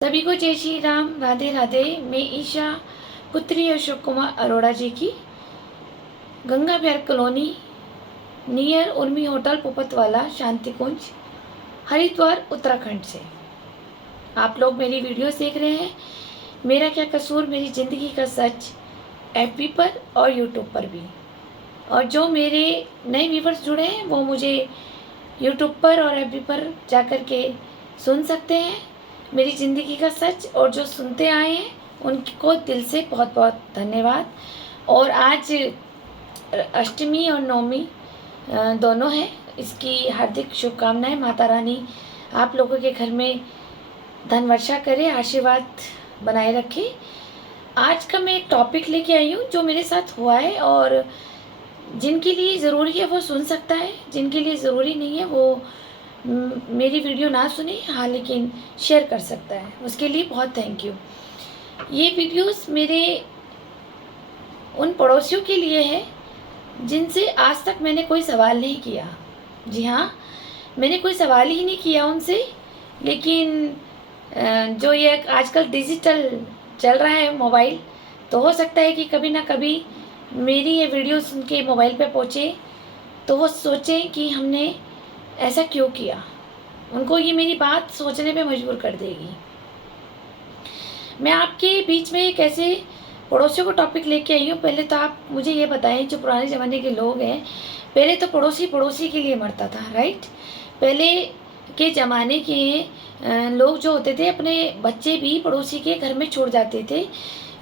सभी को जय श्री राम, राधे राधे। मैं ईशा, पुत्री अशोक कुमार अरोड़ा जी की, गंगा विहार कॉलोनी नियर उर्मी होटल पोपतवाला, शांति कुंज, हरिद्वार, उत्तराखंड से आप लोग मेरी वीडियोस देख रहे हैं। मेरा क्या कसूर, मेरी ज़िंदगी का सच, एफबी पर और यूट्यूब पर भी। और जो मेरे नए व्यूवर्स जुड़े हैं वो मुझे यूट्यूब पर और एफबी पर जाकर के सुन सकते हैं मेरी ज़िंदगी का सच। और जो सुनते आए हैं उनको दिल से बहुत बहुत धन्यवाद। और आज अष्टमी और नवमी दोनों हैं, इसकी हार्दिक शुभकामनाएं। माता रानी आप लोगों के घर में धन वर्षा करे, आशीर्वाद बनाए रखे। आज का मैं एक टॉपिक लेके आई हूँ जो मेरे साथ हुआ है, और जिनके लिए ज़रूरी है वो सुन सकता है, जिनके लिए ज़रूरी नहीं है वो मेरी वीडियो ना सुने, हाँ लेकिन शेयर कर सकता है। उसके लिए बहुत थैंक यू। ये वीडियोस मेरे उन पड़ोसियों के लिए है जिनसे आज तक मैंने कोई सवाल नहीं किया। जी हाँ, मैंने कोई सवाल ही नहीं किया उनसे, लेकिन जो ये आजकल डिजिटल चल रहा है मोबाइल, तो हो सकता है कि कभी ना कभी मेरी ये वीडियोस उनके मोबाइल पे पहुँचे तो वो सोचें कि हमने ऐसा क्यों किया। उनको ये मेरी बात सोचने पे मजबूर कर देगी। मैं आपके बीच में एक ऐसे पड़ोसियों को टॉपिक लेके आई हूँ। पहले तो आप मुझे ये बताएं, जो पुराने ज़माने के लोग हैं, पहले तो पड़ोसी पड़ोसी के लिए मरता था, राइट। पहले के ज़माने के लोग जो होते थे अपने बच्चे भी पड़ोसी के घर में छोड़ जाते थे,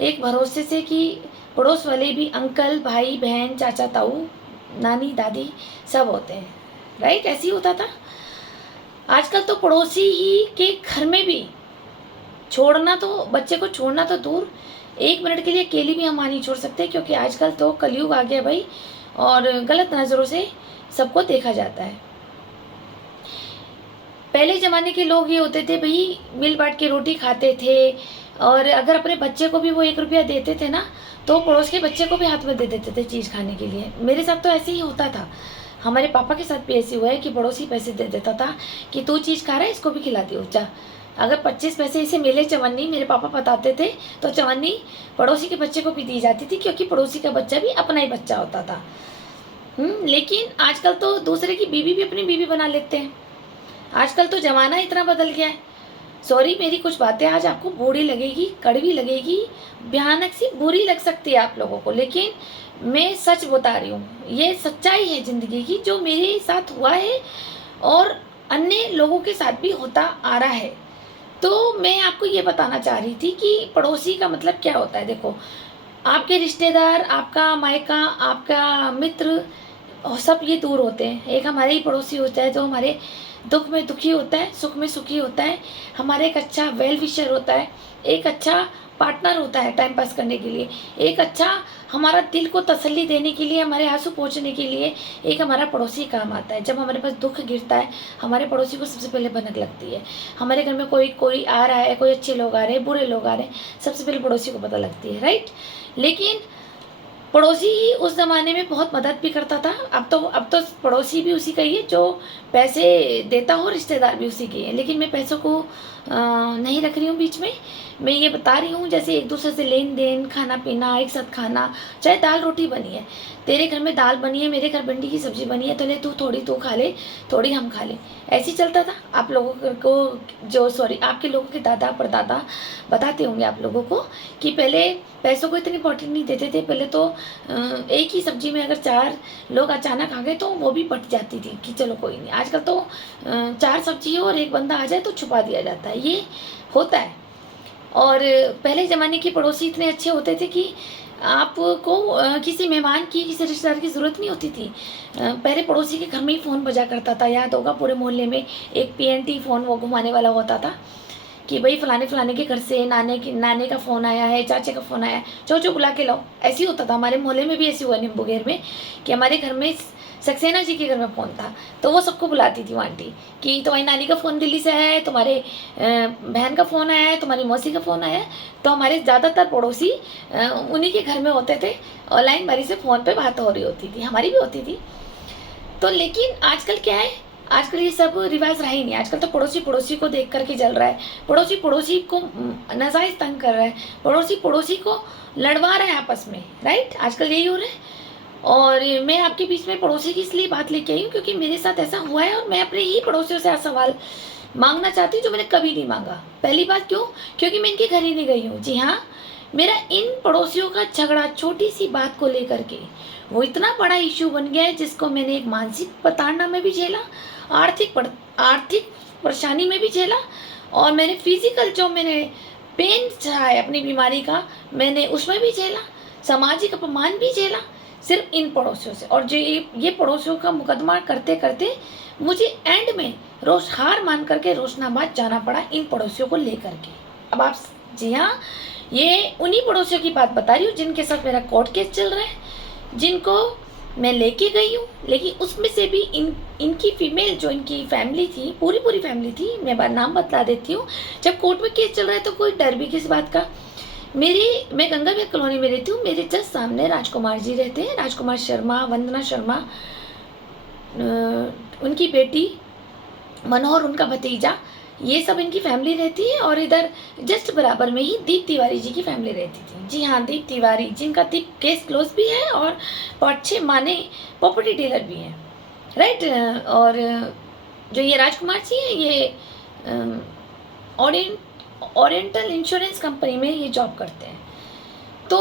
एक भरोसे से कि पड़ोस वाले भी अंकल, भाई, बहन, चाचा, ताऊ, नानी, दादी सब होते हैं, राइट। ऐसे ही होता था। आजकल तो पड़ोसी ही के घर में भी छोड़ना, तो बच्चे को छोड़ना तो दूर, 1 मिनट के लिए अकेली भी हम नहीं छोड़ सकते, क्योंकि आजकल तो कलयुग आ गया भाई, और गलत नज़रों से सबको देखा जाता है। पहले ज़माने के लोग ये होते थे भाई, मिल बांट के रोटी खाते थे, और अगर अपने बच्चे को भी वो 1 रुपया देते थे ना, तो पड़ोस के बच्चे को भी हाथ में दे देते थे चीज़ खाने के लिए। मेरे साथ तो ऐसे ही होता था। हमारे पापा के साथ भी ऐसे हुआ है कि पड़ोसी पैसे दे देता था कि तू चीज़ खा रहा है, इसको भी खिला दियो जा। अगर 25 पैसे इसे मिले चवन्नी, मेरे पापा बताते थे, तो चवन्नी पड़ोसी के बच्चे को भी दी जाती थी, क्योंकि पड़ोसी का बच्चा भी अपना ही बच्चा होता था। लेकिन आजकल तो दूसरे की बीवी भी अपनी बीवी बना लेते हैं। आजकल तो ज़माना इतना बदल गया है। सॉरी, मेरी कुछ बातें आज आपको बूढ़ी लगेगी, कड़वी लगेगी, भयानक सी बुरी लग सकती है आप लोगों को, लेकिन मैं सच बता रही हूँ। ये सच्चाई है ज़िंदगी की, जो मेरे साथ हुआ है और अन्य लोगों के साथ भी होता आ रहा है। तो मैं आपको ये बताना चाह रही थी कि पड़ोसी का मतलब क्या होता है। देखो, आपके रिश्तेदार, आपका मायका, आपका मित्र, और सब ये दूर होते हैं। एक हमारे ही पड़ोसी होता है जो हमारे दुख में दुखी होता है, सुख में सुखी होता है, हमारा एक अच्छा वेल विशर होता है, एक अच्छा पार्टनर होता है टाइम पास करने के लिए, एक अच्छा हमारा दिल को तसल्ली देने के लिए, हमारे आंसू पोंछने के लिए एक हमारा पड़ोसी काम आता है। जब हमारे पास दुख गिरता है, हमारे पड़ोसी को सबसे पहले भनक लगती है। हमारे घर में कोई कोई आ रहा है, कोई अच्छे लोग आ रहे हैं, बुरे लोग आ रहे हैं, सबसे पहले पड़ोसी को पता लगती है, राइट। लेकिन पड़ोसी ही उस ज़माने में बहुत मदद भी करता था। अब तो पड़ोसी भी उसी का ही है जो पैसे देता हो, रिश्तेदार भी उसी के हैं। लेकिन मैं पैसों को नहीं रख रही हूँ बीच में। मैं ये बता रही हूँ, जैसे एक दूसरे से लेन देन, खाना पीना, एक साथ खाना, चाहे दाल रोटी बनी है, तेरे घर में दाल बनी है, मेरे घर भिंडी की सब्जी बनी है, तो ले तू थोड़ी तू खा ले, थोड़ी हम खा ले। ऐसे ही चलता था। आप लोगों को आपके लोगों के दादा परदादा बताते होंगे आप लोगों को कि पहले पैसों को इतनी इंपॉर्टेंट नहीं देते थे। पहले तो एक ही सब्जी में अगर 4 लोग अचानक आ गए तो वो भी बट जाती थी कि चलो कोई नहीं। आजकल तो 4 सब्जी हो और एक बंदा आ जाए तो छुपा दिया जाता है, ये होता है। और पहले ज़माने के पड़ोसी इतने अच्छे होते थे कि आपको किसी मेहमान की, किसी रिश्तेदार की ज़रूरत नहीं होती थी। पहले पड़ोसी के घर में ही फ़ोन बजा करता था। याद होगा, पूरे मोहल्ले में एक पीएनटी फ़ोन वो घुमाने वाला होता था कि भाई फलाने फलाने के घर से नाने का फ़ोन आया है, चाचे का फ़ोन आया है, चो बुला के लाओ। ऐसे ही होता था। हमारे मोहल्ले में भी ऐसे हुआ नींबूगेर में कि हमारे घर में सक्सेना जी के घर में फ़ोन था, तो वो सबको बुलाती थी वो आंटी कि तुम्हारी नानी का फ़ोन दिल्ली से आया है, तुम्हारे बहन का फ़ोन आया है, तुम्हारी मौसी का फ़ोन आया है। तो हमारे ज़्यादातर पड़ोसी उन्हीं के घर में होते थे, और लाइन बारी से फ़ोन पे बात हो रही होती थी, हमारी भी होती थी। तो लेकिन आजकल क्या है, आजकल ये सब रिवाज रहा ही नहीं। आजकल तो पड़ोसी पड़ोसी को देख करके जल रहा है, पड़ोसी पड़ोसी को नाजायज तंग कर रहा है, पड़ोसी पड़ोसी को लड़वा रहा है आपस में, राइट। आजकल यही हो रहा है। और मैं आपके बीच में पड़ोसी की इसलिए बात लेके आई हूँ क्योंकि मेरे साथ ऐसा हुआ है, और मैं अपने ही पड़ोसियों से आज सवाल मांगना चाहती हूँ जो मैंने कभी नहीं मांगा। पहली बात क्यों? क्योंकि मैं इनके घर ही नहीं गई हूँ। जी हाँ, मेरा इन पड़ोसियों का झगड़ा छोटी सी बात को लेकर के वो इतना बड़ा इश्यू बन गया है, जिसको मैंने एक मानसिक प्रताड़ना में भी झेला, आर्थिक परेशानी में भी झेला, और मैंने फिजिकल जो मैंने पेन सहा है अपनी बीमारी का, मैंने उसमें भी झेला, सामाजिक अपमान भी झेला, सिर्फ इन पड़ोसियों से। और जो ये पड़ोसियों का मुकदमा करते करते मुझे एंड में हार मान करके रोशनाबाद जाना पड़ा इन पड़ोसियों को लेकर के। अब आप, जी हाँ, ये उन्हीं पड़ोसियों की बात बता रही हूँ जिनके साथ मेरा कोर्ट केस चल रहा है, जिनको मैं लेके गई हूँ। लेकिन उसमें से भी इनकी फीमेल जो इनकी फैमिली थी, पूरी फैमिली थी, मैं नाम बतला देती हूँ। जब कोर्ट में केस चल रहा है तो कोई डर भी किस बात का। मैं गंगा विहार कॉलोनी में रहती हूँ, मेरे जस्ट सामने राजकुमार जी रहते हैं, राजकुमार शर्मा, वंदना शर्मा, उनकी बेटी मनोहर, उनका भतीजा, ये सब इनकी फैमिली रहती है। और इधर जस्ट बराबर में ही दीप तिवारी जी की फैमिली रहती थी। जी हाँ, दीप तिवारी, जिनका दीप केस क्लोज भी है और 5-6 माने प्रॉपर्टी डीलर भी हैं, राइट। और जो ये राजकुमार जी हैं, ये ओरिएंटल इंश्योरेंस कंपनी में ये जॉब करते हैं। तो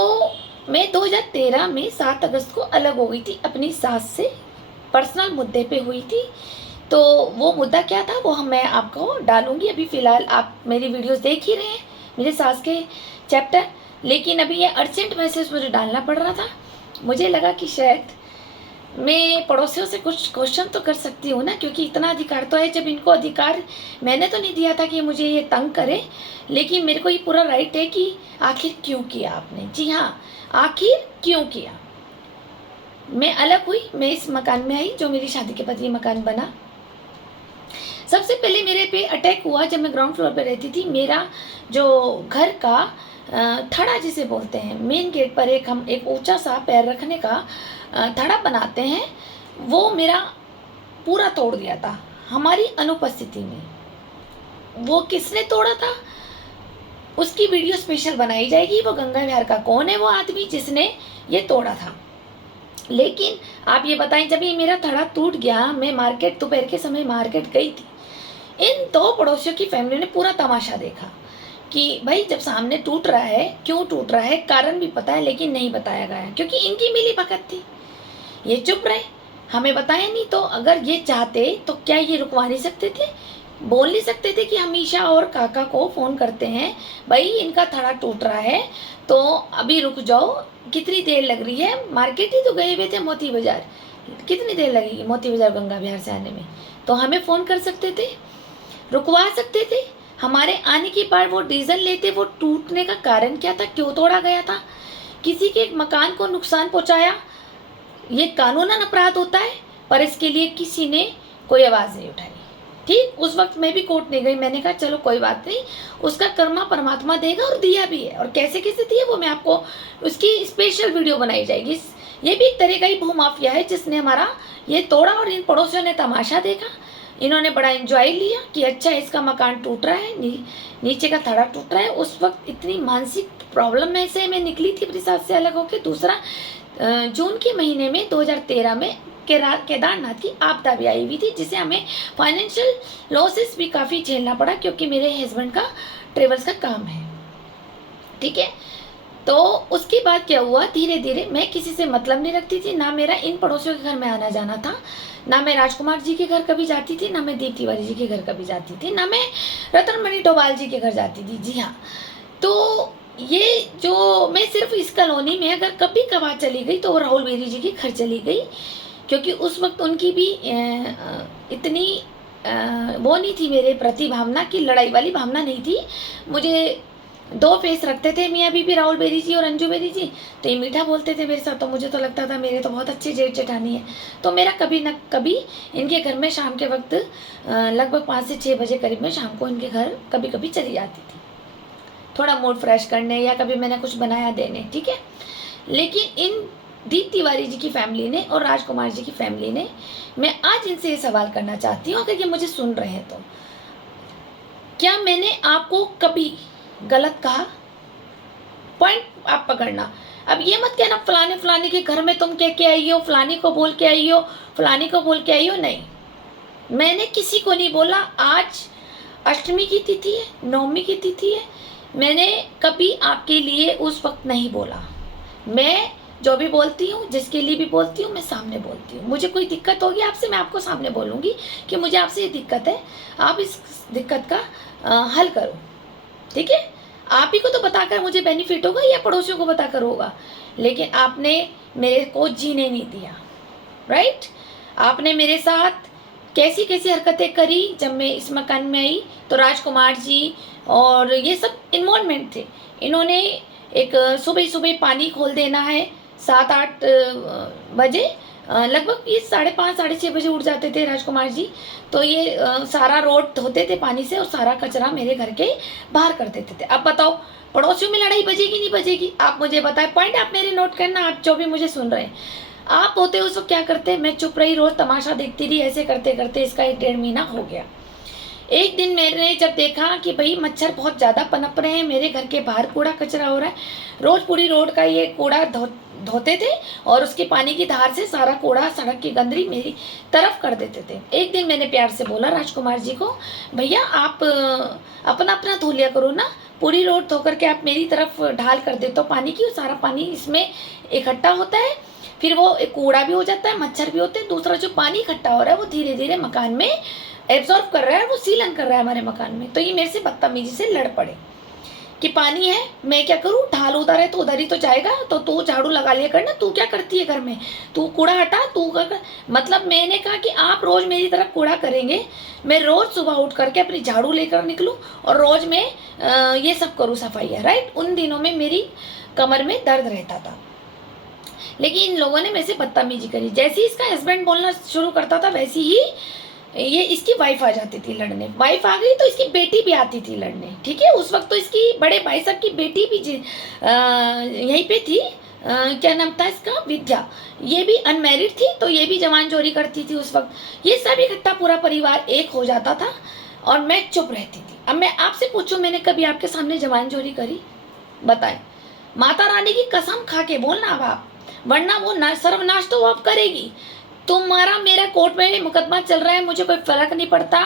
मैं 2013 में 7 अगस्त को अलग हो गई थी अपनी सास से, पर्सनल मुद्दे पे हुई थी। तो वो मुद्दा क्या था वो मैं आपको डालूंगी। अभी फ़िलहाल आप मेरी वीडियोस देख ही रहे हैं, मेरे सास के चैप्टर। लेकिन अभी ये अर्जेंट मैसेज मुझे डालना पड़ रहा था। मुझे लगा कि शायद मैं पड़ोसियों से कुछ क्वेश्चन तो कर सकती हूँ ना, क्योंकि इतना अधिकार तो है। जब इनको अधिकार मैंने तो नहीं दिया था कि मुझे ये तंग करे, लेकिन मेरे को ये पूरा राइट है कि आखिर क्यों किया आपने। जी हाँ, आखिर क्यों किया। मैं अलग हुई, मैं इस मकान में आई जो मेरी शादी के बाद ये मकान बना। सबसे पहले मेरे पे अटैक हुआ जब मैं ग्राउंड फ्लोर पे रहती थी। मेरा जो घर का थड़ा जिसे बोलते हैं, मेन गेट पर हम एक ऊंचा सा पैर रखने का थड़ा बनाते हैं, वो मेरा पूरा तोड़ दिया था हमारी अनुपस्थिति में। वो किसने तोड़ा था उसकी वीडियो स्पेशल बनाई जाएगी। वो गंगा विहार का कौन है वो आदमी जिसने ये तोड़ा था। लेकिन आप ये बताएं, जब ये मेरा थड़ा टूट गया, मैं मार्केट दोपहर के समय मार्केट गई थी, इन 2 पड़ोसियों की फैमिली ने पूरा तमाशा देखा कि भाई जब सामने टूट रहा है, क्यों टूट रहा है, कारण भी पता है लेकिन नहीं बताया गया क्योंकि इनकी मिली भगत थी। ये चुप रहे, हमें बताया नहीं। तो अगर ये चाहते तो क्या ये रुकवा नहीं सकते थे, बोल नहीं सकते थे कि हमेशा और काका को फ़ोन करते हैं, भाई इनका थड़ा टूट रहा है तो अभी रुक जाओ, कितनी देर लग रही है, मार्केट ही तो गए हुए थे मोती बाज़ार, कितनी देर लगेगी मोती बाज़ार गंगा विहार से आने में। तो हमें फ़ोन कर सकते थे, रुकवा सकते थे। हमारे आने के बाद वो डीजल लेते। वो टूटने का कारण क्या था, क्यों तोड़ा गया था, किसी के मकान को नुकसान पहुंचाया, ये कानूनन अपराध होता है, पर इसके लिए किसी ने कोई आवाज़ नहीं उठाई। ठीक, उस वक्त मैं भी कोर्ट नहीं गई, मैंने कहा चलो कोई बात नहीं, उसका कर्मा परमात्मा देगा, और दिया भी है। और कैसे कैसे दिया वो मैं आपको, उसकी स्पेशल वीडियो बनाई जाएगी। ये भी एक तरह का ही भूमाफिया है जिसने हमारा ये तोड़ा, और इन पड़ोसियों ने तमाशा देखा। इन्होंने बड़ा एंजॉय लिया कि अच्छा इसका मकान टूट रहा है, नीचे का थड़ा टूट रहा है। उस वक्त इतनी मानसिक प्रॉब्लम में से मैं निकली थी अपनी सास से अलग होकर। दूसरा, जून के महीने में 2013 में केदारनाथ की आपदा भी आई हुई थी, जिसे हमें फाइनेंशियल लॉसेस भी काफ़ी झेलना पड़ा क्योंकि मेरे हस्बैंड का ट्रेवल्स का काम है। ठीक है, तो उसके बाद क्या हुआ, धीरे धीरे मैं किसी से मतलब नहीं रखती थी, ना मेरा इन पड़ोसियों के घर में आना जाना था, ना मैं राजकुमार जी के घर कभी जाती थी, ना मैं दीप तिवारी जी के घर कभी जाती थी, ना मैं रतनमणि डोभाल जी के घर जाती थी। जी हाँ, तो ये जो मैं सिर्फ इस कॉलोनी में अगर कभी कभार चली गई तो राहुल बेरी जी के घर चली गई, क्योंकि उस वक्त उनकी भी इतनी वो नहीं थी मेरे प्रति भावना की, लड़ाई वाली भावना नहीं थी। मुझे 2 फेस रखते थे मियाँ बीबी, राहुल बेरी जी और अंजू बेरी जी, तो ये मीठा बोलते थे मेरे साथ, तो मुझे तो लगता था मेरे तो बहुत अच्छे जेठ जेठानी है। तो मेरा कभी न कभी इनके घर में शाम के वक्त लगभग 5 से 6 बजे करीब में शाम को इनके घर कभी कभी चली जाती थी, थोड़ा मूड फ्रेश करने, या कभी मैंने कुछ बनाया देने। ठीक है, लेकिन इन दीप तिवारी जी की फैमिली ने और राजकुमार जी की फैमिली ने, मैं आज इनसे ये सवाल करना चाहती हूँ, अगर ये मुझे सुन रहे हैं तो, क्या मैंने आपको कभी गलत कहा? पॉइंट आप पकड़ना। अब ये मत कहना फलाने फलाने के घर में तुम कह के आई हो, फलाने को बोल के आई हो, फलाने को बोल के आई हो। नहीं, मैंने किसी को नहीं बोला। आज अष्टमी की तिथि है, नवमी की तिथि है, मैंने कभी आपके लिए उस वक्त नहीं बोला। मैं जो भी बोलती हूँ, जिसके लिए भी बोलती हूँ, मैं सामने बोलती हूँ। मुझे कोई दिक्कत होगी आपसे, मैं आपको सामने बोलूँगी कि मुझे आपसे ये दिक्कत है, आप इस दिक्कत का हल करो, ठीक है। आप ही को तो बताकर मुझे बेनिफिट होगा या पड़ोसियों को बताकर होगा, लेकिन आपने मेरे को जीने नहीं दिया, राइट। आपने मेरे साथ कैसी कैसी हरकतें करी। जब मैं इस मकान में आई तो राजकुमार जी और ये सब इन्वॉल्वमेंट थे। इन्होंने एक सुबह सुबह पानी खोल देना है 7-8 बजे, लगभग ये 5:30-6 बजे उठ जाते थे राजकुमार जी। तो ये सारा रोड धोते थे पानी से और सारा कचरा मेरे घर के बाहर कर देते थे। अब बताओ पड़ोसियों में लड़ाई बजेगी नहीं बजेगी? आप मुझे बताएं। पॉइंट आप मेरे नोट करना, आप जो भी मुझे सुन रहे हैं। आप होते उस वक्त क्या करते? मैं चुप रही, रोज तमाशा देखती रही। ऐसे करते करते इसका 1-1.5 महीना हो गया। एक दिन मैंने जब देखा कि भाई मच्छर बहुत ज़्यादा पनप रहे हैं, मेरे घर के बाहर कूड़ा कचरा हो रहा है, रोज पूरी रोड का ये कूड़ा धोते थे और उसके पानी की धार से सारा कूड़ा सड़क की गंदगी मेरी तरफ कर देते थे। एक दिन मैंने प्यार से बोला राजकुमार जी को, भैया आप अपना अपना धो लिया करो ना, पूरी रोड धो करके आप मेरी तरफ ढाल कर देते हो पानी की, सारा पानी इसमें इकट्ठा होता है, फिर वो कूड़ा भी हो जाता है, मच्छर भी होते हैं, दूसरा जो पानी इकट्ठा हो रहा है वो धीरे धीरे मकान में एब्जॉर्ब कर रहा है, वो सीलन कर रहा है हमारे मकान में। तो ये मेरे से बदतमीजी से लड़ पड़े कि पानी है, मैं क्या करूँ, ढाल उधर है तो उधर ही तो जाएगा, तो तू झाड़ू लगा लिया कर ना, तू क्या करती है घर में, तू कूड़ा हटा, तू कर। मतलब मैंने कहा कि आप रोज मेरी तरफ कूड़ा करेंगे, मैं रोज सुबह उठ करके अपनी झाड़ू लेकर निकलूँ और रोज मैं ये सब करूँ सफाइयाँ, राइट। उन दिनों में मेरी कमर में दर्द रहता था, लेकिन इन लोगों ने मेरे से बदतमीजी करी। जैसे ही इसका हस्बैंड बोलना शुरू करता था वैसे ही ये इसकी वाइफ आ जाती थी लड़ने। वाइफ आ गई तो इसकी बेटी भी आती थी लड़ने, ठीक है। उस वक्त तो इसकी बड़े भाई साहब की बेटी भी यहीं पे थी, क्या नाम था इसका, विद्या। ये भी अनमैरिड थी, तो ये भी जवान जोरी करती थी उस वक्त। ये सब इकट्ठा पूरा परिवार एक हो जाता था और मैं चुप रहती थी। अब मैं आपसे पूछूं, मैंने कभी आपके सामने जवान जोरी करी? बताएं। माता रानी की कसम खा के बोलना अब आप, वरना वो सर्वनाश तो वो अब करेगी। तुम्हारा मेरा कोर्ट में मुकदमा चल रहा है, मुझे कोई फर्क नहीं पड़ता,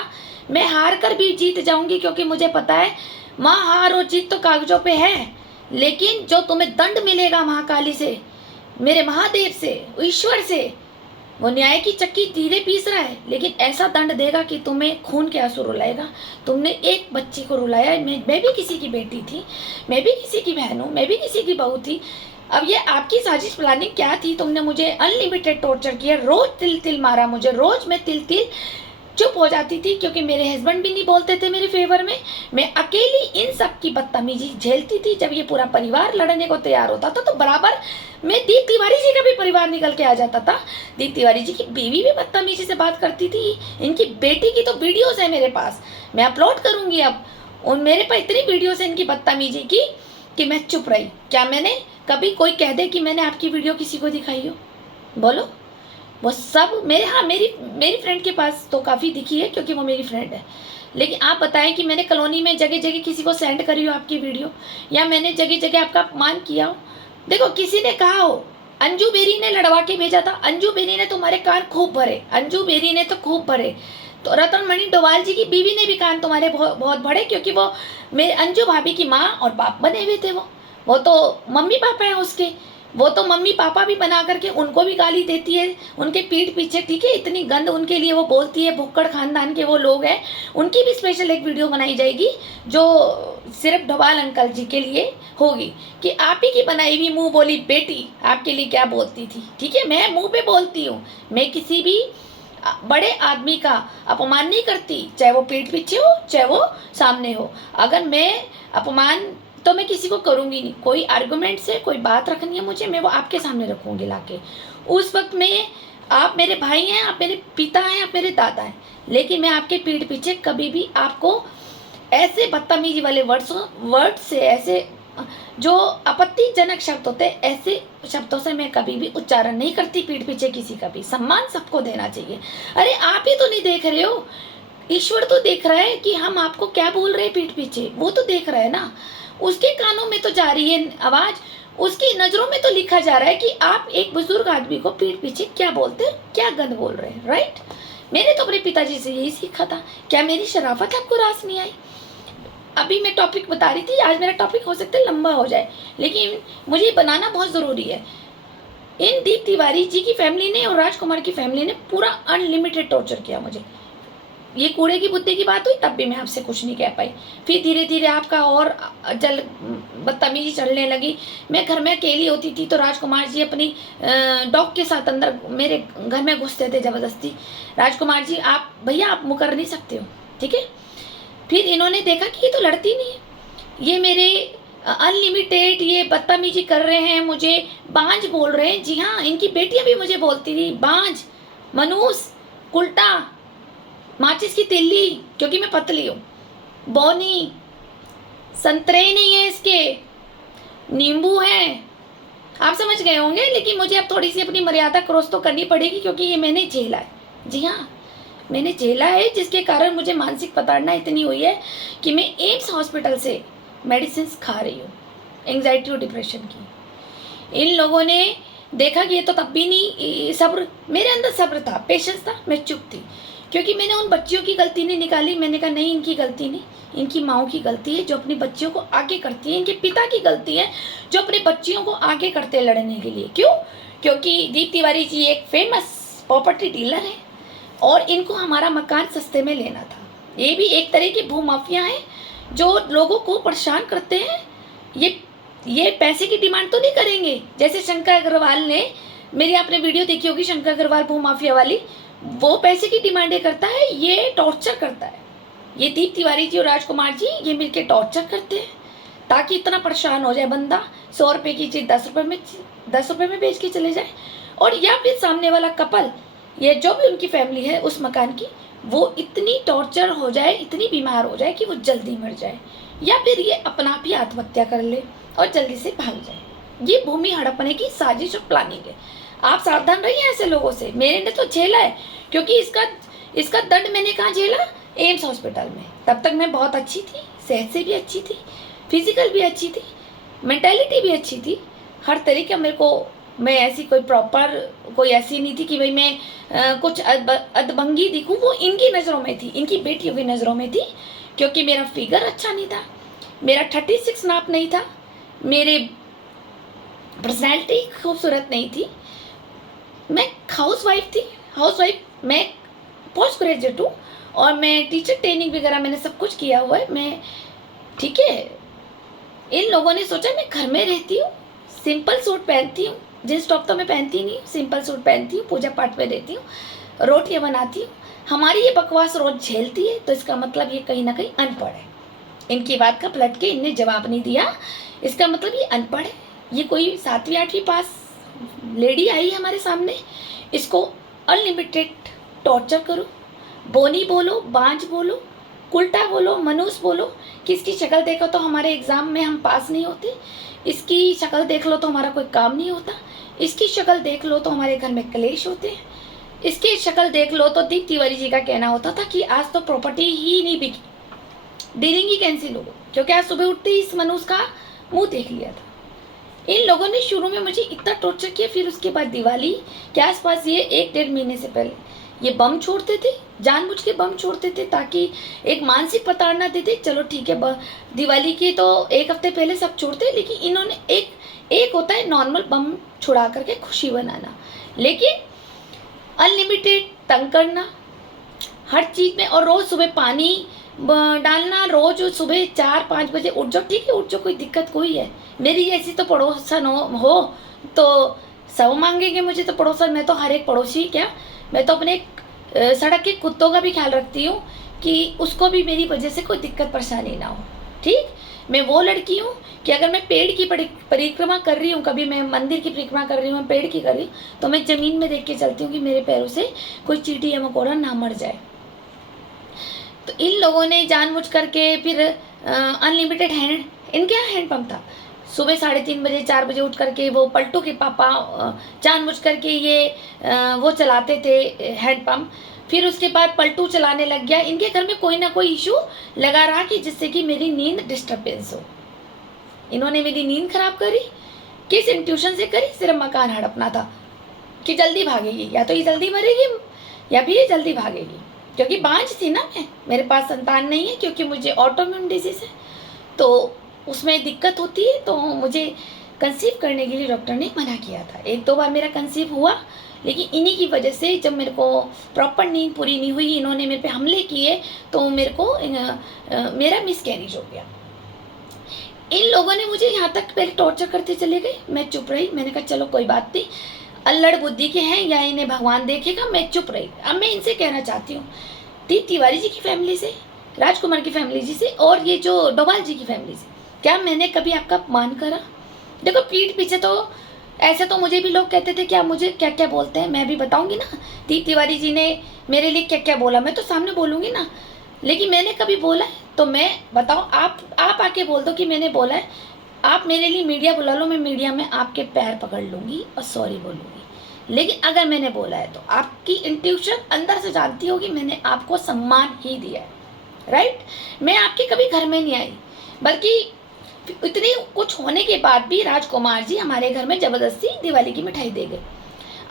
मैं हार कर भी जीत जाऊंगी, क्योंकि मुझे पता है माँ हार और जीत तो कागजों पे है, लेकिन जो तुम्हें दंड मिलेगा महाकाली से, मेरे महादेव से, ईश्वर से, वो न्याय की चक्की धीरे पीस रहा है, लेकिन ऐसा दंड देगा कि तुम्हें खून के आंसू रुलाएगा। तुमने एक बच्ची को रुलाया, मैं भी किसी की बेटी थी, मैं भी किसी की बहन हूँ, मैं भी किसी की बहू थी। अब ये आपकी साजिश प्लानिंग क्या थी? तुमने मुझे अनलिमिटेड टॉर्चर किया, रोज तिल तिल मारा मुझे, रोज मैं तिल तिल चुप हो जाती थी, क्योंकि मेरे हस्बैंड भी नहीं बोलते थे मेरे फेवर में। मैं अकेली इन सब की बदतमीजी झेलती थी। जब ये पूरा परिवार लड़ने को तैयार होता था तो बराबर में दीप तिवारी जी का भी परिवार निकल के आ जाता था। दीप तिवारी जी की बीवी भी बदतमीजी से बात करती थी। इनकी बेटी की तो वीडियोस है मेरे पास, मैं अपलोड करूंगी अब। उन मेरे पास इतनी वीडियोस है इनकी बदतमीजी की कि मैं चुप रही। क्या मैंने कभी कोई कह दे कि मैंने आपकी वीडियो किसी को दिखाई हो? बोलो। वो सब मेरे, हाँ, मेरी फ्रेंड के पास तो काफ़ी दिखी है, क्योंकि वो मेरी फ्रेंड है। लेकिन आप बताएं कि मैंने कॉलोनी में जगह जगह किसी को सेंड करी हो आपकी वीडियो, या मैंने जगह जगह आपका अपमान किया हो? देखो, किसी ने कहा हो, अंजू बेरी ने लड़वा के भेजा था, अंजू बेरी ने तुम्हारे कान खूब भरे, अंजू बेरी ने तो खूब भरे। तो रतन मणि डोभाल जी की बीवी ने भी कान तुम्हारे बहुत भरे, क्योंकि वो मेरे अंजू भाभी की माँ और बाप बने हुए थे। वो तो मम्मी पापा हैं उसके, वो तो मम्मी पापा भी बना करके उनको भी गाली देती है उनके पीठ पीछे, ठीक है। इतनी गंद उनके लिए वो बोलती है, भुक्कड़ खानदान के वो लोग हैं। उनकी भी स्पेशल एक वीडियो बनाई जाएगी जो सिर्फ डोभाल अंकल जी के लिए होगी, कि आप ही की बनाई हुई मुंह बोली बेटी आपके लिए क्या बोलती थी, ठीक है। मैं मुंह पे बोलती हूँ, मैं किसी भी बड़े आदमी का अपमान नहीं करती, चाहे वो पीठ पीछे हो चाहे वो सामने हो। अगर मैं अपमान तो मैं किसी को करूँगी नहीं। कोई आर्गुमेंट से कोई बात रखनी है मुझे, मैं वो आपके सामने रखूँगी लाके। उस वक्त में आप मेरे भाई हैं, आप मेरे पिता हैं, आप मेरे दादा हैं, लेकिन मैं आपके पीठ पीछे कभी भी आपको ऐसे बदतमीजी वाले वर्ड से, ऐसे जो आपत्तिजनक शब्द होते हैं ऐसे शब्दों से मैं कभी भी उच्चारण नहीं करती पीठ पीछे किसी का भी। सम्मान सबको देना चाहिए। अरे आप ही तो नहीं देख रहे हो, ईश्वर तो देख रहा है कि हम आपको क्या बोल रहे हैं पीठ पीछे, वो तो देख रहा है ना। उसके कानों में तो जा रही है आवाज, उसकी नजरों में तो लिखा जा रहा है कि आप एक बुजुर्ग आदमी को पीठ पीछे क्या बोलते हैं, क्या गंद बोल रहे हैं, राइट। मैंने तो अपने पिताजी से यही सीखा था। क्या मेरी शराफत आपको रास नहीं आई? अभी मैं टॉपिक बता रही थी, आज मेरा टॉपिक हो सकता है लंबा हो जाए, लेकिन मुझे बनाना बहुत ज़रूरी है। इन दीप तिवारी जी की फैमिली ने और राजकुमार की फैमिली ने पूरा अनलिमिटेड टॉर्चर किया मुझे। ये कूड़े की बुद्धि की बात हुई तब भी मैं आपसे कुछ नहीं कह पाई। फिर धीरे धीरे आपका और जल बदतमीजी चढ़ने लगी। मैं घर में अकेली होती थी तो राजकुमार जी अपनी डॉग के साथ अंदर मेरे घर में घुसते थे ज़बरदस्ती। राजकुमार जी आप भैया आप मुकर नहीं सकते हो, ठीक है। फिर इन्होंने देखा कि ये तो लड़ती नहीं है, ये मेरे अनलिमिटेड ये बदतमीजी कर रहे हैं, मुझे बांझ बोल रहे हैं। जी हाँ, इनकी बेटियां भी मुझे बोलती थी बांझ, मनूस, उल्टा, माचिस की तिल्ली, क्योंकि मैं पतली हूँ, बौनी, संतरे नहीं है इसके, नींबू है। आप समझ गए होंगे, लेकिन मुझे अब थोड़ी सी अपनी मर्यादा क्रॉस तो करनी पड़ेगी क्योंकि ये मैंने झेला है। जी हाँ, मैंने झेला है, जिसके कारण मुझे मानसिक प्रताड़ना इतनी हुई है कि मैं एम्स हॉस्पिटल से मेडिसिन खा रही हूँ एंग्जाइटी और डिप्रेशन की। इन लोगों ने देखा कि ये तो तब भी नहीं सब्र, मेरे अंदर सब्र था, पेशेंस था, मैं चुप थी क्योंकि मैंने उन बच्चियों की गलती नहीं निकाली। मैंने कहा नहीं, इनकी गलती नहीं, इनकी माओ की गलती है जो अपनी बच्चियों को आगे करती है, इनके पिता की गलती है जो अपने बच्चियों को आगे करते हैं लड़ने के लिए। क्यों? क्योंकि दीप तिवारी जी एक फेमस प्रॉपर्टी डीलर है और इनको हमारा मकान सस्ते में लेना था। ये भी एक तरह की भूमाफिया हैं जो लोगों को परेशान करते हैं। ये पैसे की डिमांड तो नहीं करेंगे जैसे शंकर अग्रवाल ने, मेरी आपने वीडियो देखी होगी शंकर अग्रवाल भूमाफिया वाली, वो पैसे की डिमांडें करता है, ये टॉर्चर करता है। ये दीप तिवारी जी और राजकुमार जी ये मिलके टॉर्चर करते हैं ताकि इतना परेशान हो जाए बंदा 100 रुपये की चीज़ 10 रुपये में बेच के चले जाए। और या फिर सामने वाला कपल, ये जो भी उनकी फैमिली है उस मकान की, वो इतनी टॉर्चर हो जाए, इतनी बीमार हो जाए कि वो जल्दी मर जाए, या फिर ये अपना भी आत्महत्या कर ले और जल्दी से भाग जाए। ये भूमि हड़पने की साजिश और प्लानिंग है। आप सावधान रहिए ऐसे लोगों से। मैंने तो झेला है क्योंकि इसका दर्द मैंने कहाँ झेला? एम्स हॉस्पिटल में। तब तक मैं बहुत अच्छी थी, सेहत से भी अच्छी थी, फिजिकल भी अच्छी थी, मेंटालिटी भी अच्छी थी, हर तरीके मेरे को, मैं ऐसी कोई प्रॉपर कोई ऐसी नहीं थी कि भाई मैं कुछ अदबंगी दिखूं। वो इनकी नज़रों में थी, इनकी बेटियों की नज़रों में थी क्योंकि मेरा फिगर अच्छा नहीं था, मेरा 36 नाप नहीं था, मेरे पर्सनैलिटी खूबसूरत नहीं थी, मैं हाउसवाइफ थी। मैं पोस्ट ग्रेजुएट हूँ और मैं टीचर ट्रेनिंग वगैरह मैंने सब कुछ किया हुआ है मैं, ठीक है। इन लोगों ने सोचा मैं घर में रहती हूँ, सिंपल सूट पहनती हूँ, जींस टॉप तो मैं पहनती नहीं, सिंपल सूट पहनती हूँ, पूजा पाठ में रहती हूँ, रोटियाँ बनाती हूँ, हमारी ये बकवास रोज झेलती है, तो इसका मतलब ये कहीं ना कहीं अनपढ़ है। इनकी बात का पलट के इनने जवाब नहीं दिया, इसका मतलब ये अनपढ़ है। ये कोई 7वीं 8वीं पास लेडी आई हमारे सामने, इसको अनलिमिटेड टॉर्चर करो, बोनी बोलो, बांझ बोलो, उल्टा बोलो, मनूस बोलो कि इसकी शक्ल देखो तो हमारे एग्ज़ाम में हम पास नहीं होते, इसकी शक्ल देख लो तो हमारा कोई काम नहीं होता, इसकी शक्ल देख लो तो हमारे घर में क्लेश होते हैं, इसकी शक्ल देख लो तो दीप तिवारी जी का कहना होता था कि आज तो प्रॉपर्टी ही नहीं बिकी, डीलिंग ही कैंसिल हो गई, क्योंकि आज सुबह उठते ही इस मनूस का मुंह देख लिया था। इन लोगों ने शुरू में मुझे इतना टॉर्चर किया, फिर उसके बाद दिवाली के आसपास ये 1-1.5 महीने से पहले ये बम छोड़ते थे, जानबूझ के बम छोड़ते थे ताकि एक मानसिक प्रताड़ना देते। चलो ठीक है, दिवाली के तो 1 हफ्ते पहले सब छोड़ते, लेकिन इन्होंने एक होता है नॉर्मल बम छुड़ा करके खुशी बनाना, लेकिन अनलिमिटेड तंग करना हर चीज़ में, और रोज़ सुबह पानी डालना, रोज़ सुबह 4-5 बजे उठ जाओ, ठीक है उठ जाओ, कोई दिक्कत कोई है। मेरी जैसी तो पड़ोसन हो तो सब मांगेंगे मुझे, तो पड़ोसन, मैं तो हर एक पड़ोसी, क्या मैं तो अपने सड़क के कुत्तों का भी ख्याल रखती हूँ कि उसको भी मेरी वजह से कोई दिक्कत परेशानी ना हो, ठीक। मैं वो लड़की हूँ कि अगर मैं पेड़ की परिक्रमा कर रही हूँ, कभी मैं मंदिर की परिक्रमा कर रही हूँ, मैं पेड़ की कर रही हूँ, तो मैं ज़मीन में देख के चलती हूँ कि मेरे पैरों से कोई चींटी या मकोड़ा ना मर जाए। तो इन लोगों ने जानबूझ करके फिर अनलिमिटेड हैंड, इनके यहाँ हैंड पंप था, सुबह 3:30 4 बजे उठ करके वो पलटू के पापा जानबूझ करके ये वो चलाते थे हैंडपम्प। फिर उसके बाद पलटू चलाने लग गया। इनके घर में कोई ना कोई इशू लगा रहा कि जिससे कि मेरी नींद डिस्टर्बेंस हो। इन्होंने मेरी नींद खराब करी। किस इंट्यूशन से करी? सिर्फ मकान हड़पना था कि जल्दी भागेगी, या तो ये जल्दी मरेगी या फिर ये जल्दी भागेगी। क्योंकि बांझ थी ना मैं, मेरे पास संतान नहीं है क्योंकि मुझे ऑटोइम्यून डिजीज है, तो उसमें दिक्कत होती है। तो मुझे कंसीव करने के लिए डॉक्टर ने मना किया था। 1-2 बार मेरा कंसीव हुआ, लेकिन इन्हीं की वजह से जब मेरे को प्रॉपर नींद पूरी नहीं हुई, इन्होंने मेरे पे हमले किए, तो मेरे को मेरा मिसकैरेज हो गया। इन लोगों ने मुझे यहाँ तक पहले टॉर्चर करते चले गए। मैं चुप रही। मैंने कहा चलो कोई बात नहीं, अल्लड़ बुद्धि के हैं या इन्हें भगवान देखेगा। मैं चुप रही। अब मैं इनसे कहना चाहती हूँ, दीप तिवारी जी की फैमिली से, राजकुमार की फैमिली जी से और ये जो डोभाल जी की फैमिली से, क्या मैंने कभी आपका अपमान करा? देखो पीठ पीछे तो ऐसे तो मुझे भी लोग कहते थे कि आप मुझे क्या क्या बोलते हैं। मैं भी बताऊंगी ना, दीप तिवारी जी ने मेरे लिए क्या क्या बोला, मैं तो सामने बोलूंगी ना। लेकिन मैंने कभी बोला है तो मैं बताओ, आप आके बोल दो कि मैंने बोला है। आप मेरे लिए मीडिया बुला लो, मैं मीडिया में आपके पैर पकड़ लूंगी और सॉरी बोलूंगी। लेकिन अगर मैंने बोला है तो आपकी इंट्यूशन अंदर से जानती होगी मैंने आपको सम्मान ही दिया है, राइट। मैं आपके कभी घर में नहीं आई, बल्कि इतने कुछ होने के बाद भी राजकुमार जी हमारे घर में जबरदस्ती दिवाली की मिठाई दे गए।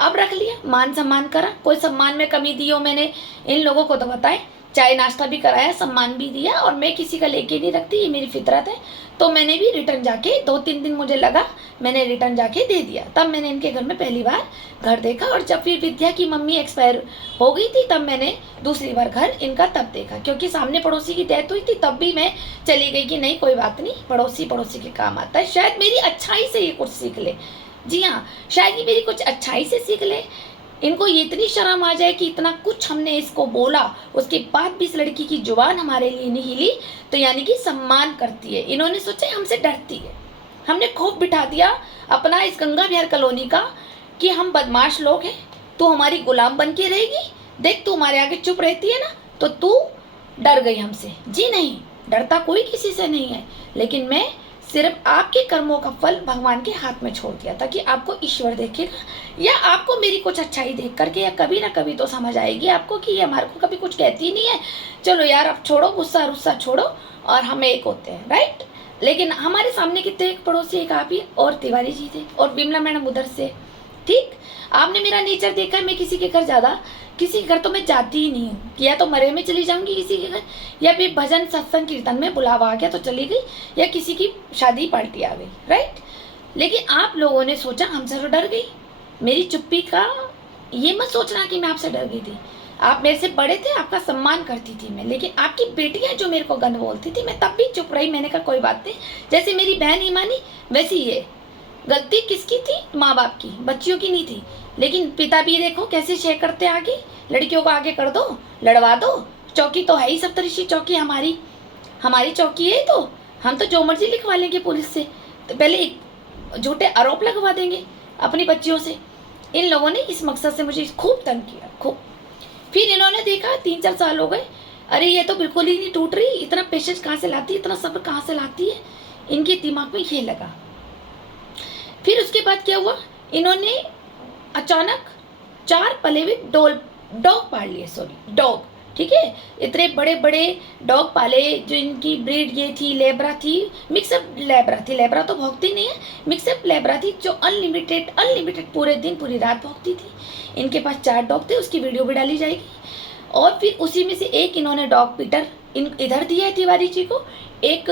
अब रख लिया, मान सम्मान करा। कोई सम्मान में कमी दी हो मैंने इन लोगों को तो बताए। चाय नाश्ता भी कराया, सम्मान भी दिया, और मैं किसी का लेके नहीं रखती, ये मेरी फितरत है। तो मैंने भी रिटर्न जाके 2-3 दिन मुझे लगा, मैंने रिटर्न जाके दे दिया। तब मैंने इनके घर में पहली बार घर देखा। और जब फिर विद्या की मम्मी एक्सपायर हो गई थी तब मैंने दूसरी बार घर इनका तब देखा, क्योंकि सामने पड़ोसी की डेथ हुई थी। तब भी मैं चली गई कि नहीं कोई बात नहीं, पड़ोसी के काम आता है। शायद मेरी अच्छाई से ये कुछ सीख ले। जी हाँ, शायद ये मेरी कुछ अच्छाई से सीख ले। इनको ये इतनी शर्म आ जाए कि इतना कुछ हमने इसको बोला, उसके बाद भी इस लड़की की जुबान हमारे लिए नहीं हिली, तो यानी कि सम्मान करती है। इन्होंने सोचा हमसे डरती है। हमने खूब बिठा दिया अपना इस गंगा विहार कॉलोनी का कि हम बदमाश लोग हैं, तू हमारी गुलाम बन के रहेगी। देख तू हमारे आगे चुप रहती है ना, तो तू डर गई हमसे। जी नहीं, डरता कोई किसी से नहीं है, लेकिन मैं सिर्फ आपके कर्मों का फल भगवान के हाथ में छोड़ दिया, ताकि आपको ईश्वर देखेगा, या आपको मेरी कुछ अच्छाई देख करके या कभी ना कभी तो समझ आएगी आपको कि ये हमारे को कभी कुछ कहती ही नहीं है। चलो यार अब छोड़ो, गुस्सा छोड़ो और हम एक होते हैं, राइट। लेकिन हमारे सामने कितने एक पड़ोसी, एक आप ही और तिवारी जी थे और बिमला मैडम उधर से। ठीक, आपने मेरा नेचर देखा है। मैं किसी के घर ज़्यादा, किसी के घर तो मैं जाती ही नहीं हूँ, या तो मरे में चली जाऊंगी किसी के घर, या फिर भजन सत्संग कीर्तन में बुलावा आ गया तो चली गई, या किसी की शादी पार्टी आ गई, राइट। लेकिन आप लोगों ने सोचा हमसे तो डर गई। मेरी चुप्पी का ये मत सोचना कि मैं आपसे डर गई थी। आप मेरे से बड़े थे, आपका सम्मान करती थी मैं, लेकिन आपकी बेटियां जो मेरे को गंद बोलती थी मैं तब भी चुप रही। मैंने कहा कोई बात नहीं, जैसे मेरी बहन ही मानी वैसी ये गलती किसकी थी? माँ बाप की, बच्चियों की नहीं थी। लेकिन पिता भी देखो कैसे शेयर करते आगे, लड़कियों को आगे कर दो, लड़वा दो। चौकी तो है ही सप्तऋषि चौकी, हमारी चौकी है, तो हम तो जो मर्जी लिखवा लेंगे पुलिस से, तो पहले झूठे आरोप लगवा देंगे अपनी बच्चियों से। इन लोगों ने इस मकसद से मुझे खूब तंग किया, खूब। फिर इन्होंने देखा 3-4 साल हो गए, अरे ये तो बिल्कुल ही नहीं टूट रही, इतना पेशेंस कहाँ से लाती है, इतना सब्र कहाँ से लाती है, इनके दिमाग में ये लगा। फिर उसके बाद क्या हुआ, इन्होंने अचानक 4 पले हुए डॉग पाल लिए, डॉग, ठीक है। इतने बड़े बड़े डॉग पाले, जो इनकी ब्रीड ये थी लेब्रा थी, मिक्सअप लेब्रा थी। लेब्रा तो भौंकती नहीं है, मिक्सअप लेब्रा थी जो अनलिमिटेड पूरे दिन पूरी रात भौंकती थी। इनके पास 4 डॉग थे, उसकी वीडियो भी डाली जाएगी। और फिर उसी में से एक इन्होंने डॉग पीटर इधर दिया है तिवारी जी को, एक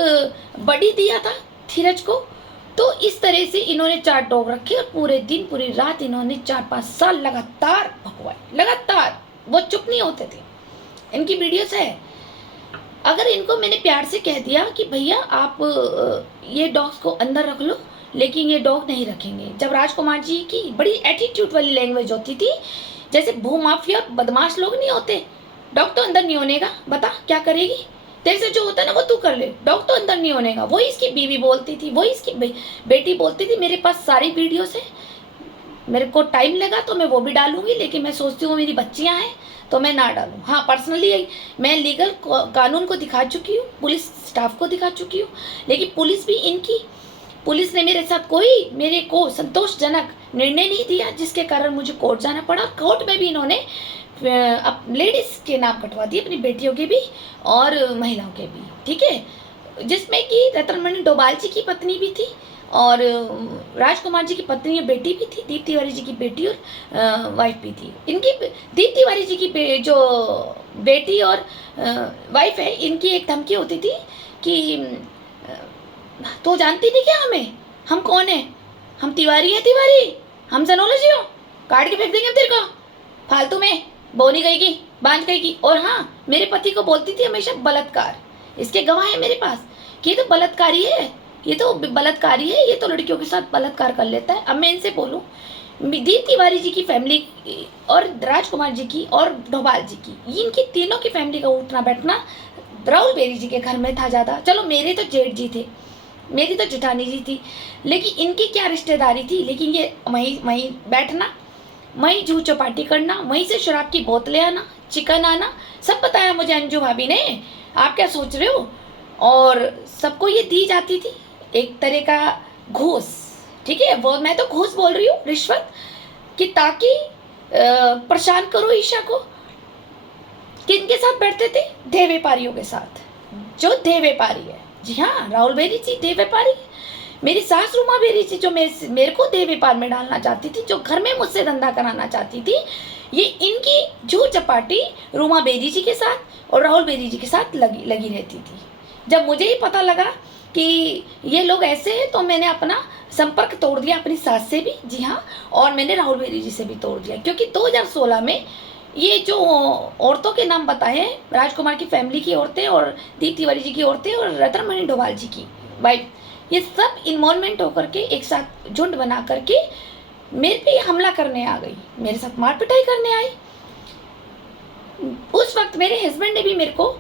बड़ी दिया था धीरज को। तो इस तरह से इन्होंने 4 डॉग रखे और पूरे दिन पूरी रात इन्होंने 4-5 साल लगातार भगवाए, लगातार। वो चुप नहीं होते थे, इनकी वीडियोस है। अगर इनको मैंने प्यार से कह दिया कि भैया आप ये डॉग्स को अंदर रख लो, लेकिन ये डॉग नहीं रखेंगे। जब राजकुमार जी की बड़ी एटीट्यूड वाली लैंग्वेज होती थी, जैसे भूमाफिया बदमाश लोग नहीं होते, डॉग तो अंदर नहीं होने का, बता क्या करेगी, तेरे से जो होता है ना वो तू कर ले, डॉग तो अंदर नहीं होने का। वही इसकी बीवी बोलती थी, वही इसकी बेटी बोलती थी। मेरे पास सारी वीडियोस है, मेरे को टाइम लगा तो मैं वो भी डालूंगी, लेकिन मैं सोचती हूँ मेरी बच्चियाँ हैं तो मैं ना डालूँ। हाँ, पर्सनली मैं लीगल कानून को दिखा चुकी हूँ, पुलिस स्टाफ को दिखा चुकी हूँ, लेकिन पुलिस पुलिस ने मेरे साथ कोई मेरे को संतोषजनक निर्णय नहीं दिया, जिसके कारण मुझे कोर्ट जाना पड़ा। कोर्ट में भी इन्होंने अब लेडीज़ के नाम कटवा दिए, अपनी बेटियों के भी और महिलाओं के भी, ठीक है, जिसमें कि रत्नमणि डोभाल जी की पत्नी भी थी और राजकुमार जी की पत्नी और बेटी भी थी, दीप तिवारी जी की बेटी और वाइफ भी थी। इनकी दीप तिवारी जी की जो बेटी और वाइफ है, इनकी एक धमकी होती थी कि तो जानती नहीं क्या हमें, हम कौन है, हम तिवारी है, तिवारी, हम सनोलॉजी हो, काट के फेंक देंगे हम तेरे को, फालतू में बोनी गई की बांझ गई की। और हाँ, मेरे पति को बोलती थी हमेशा बलात्कार, इसके गवाह है मेरे पास कि ये तो बलात्कारी है, ये तो बलात्कारी है, ये तो लड़कियों के साथ बलात्कार कर लेता है। अब मैं इनसे बोलूँ, दीप तिवारी जी की फैमिली और राजकुमार जी की और डोभाल जी की, इनकी तीनों की फैमिली का उठना बैठना राहुल बेरी जी के घर में था ज़्यादा। चलो मेरे तो जेठ जी थे, मेरी तो जेठानी जी थी, लेकिन इनकी क्या रिश्तेदारी थी, लेकिन ये वहीं बैठना, वहीं जूह चौपाटी करना, वहीं से शराब की बोतलें आना, चिकन आना, सब बताया मुझे अंजू भाभी ने। आप क्या सोच रहे हो? और सबको ये दी जाती थी एक तरह का घूस, ठीक है, वो मैं तो घूस बोल रही हूँ, रिश्वत, कि ताकि परेशान करो ईशा को। किनके साथ बैठते थे? देह व्यापारियों के साथ, जो देह व्यापारी है। जी हाँ, राहुल बेरी जी देह व्यापारी, मेरी सास रूमा बेरी जी जो मेरे को देह व्यापार में डालना चाहती थी, जो घर में मुझसे धंधा कराना चाहती थी, ये इनकी जूह चपाटी रूमा बेरी जी के साथ और राहुल बेरी जी के साथ लगी रहती थी। जब मुझे ही पता लगा कि ये लोग ऐसे हैं, तो मैंने अपना संपर्क तोड़ दिया अपनी सास से भी, जी हाँ, और मैंने राहुल बेरी जी से भी तोड़ दिया, क्योंकि 2016 में ये जो औरतों के नाम बताए हैं, राजकुमार की फैमिली की औरतें और दीप तिवारी जी की औरतें और रत्नमणि डोभाल जी की वाइफ, ये सब इन्वॉल्वमेंट होकर के एक साथ झुंड बना करके मेरे पे हमला करने आ गई, मेरे साथ मार पिटाई करने आई। उस वक्त मेरे हस्बैंड ने भी मेरे को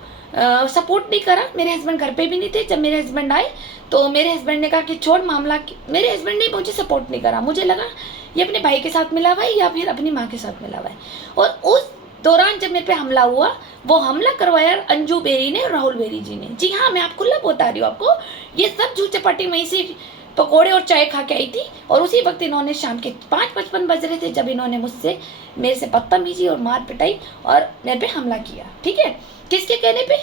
सपोर्ट नहीं करा, मेरे हस्बैंड घर पे भी नहीं थे। जब मेरे हस्बैंड आए तो मेरे हस्बैंड ने कहा कि छोड़ मामला, मेरे हस्बैंड ने मुझे सपोर्ट नहीं करा। मुझे लगा ये अपने भाई के साथ मिला हुआ है या फिर अपनी माँ के साथ मिला हुआ है। और उस दौरान जब मेरे पे हमला हुआ, वो हमला करवाया अंजू बेरी ने और राहुल बेरी जी ने। जी हाँ, मैं आपको खुला बता रही हूँ आपको, ये सब जूह चपाटी वहीं से पकोड़े और चाय खा के आई थी। और उसी वक्त इन्होंने शाम के 5:55 बज रहे थे जब इन्होंने मुझसे मेरे से बदतमीजी और मार पिटाई और मेरे पे हमला किया, ठीक है। किसके कहने पे?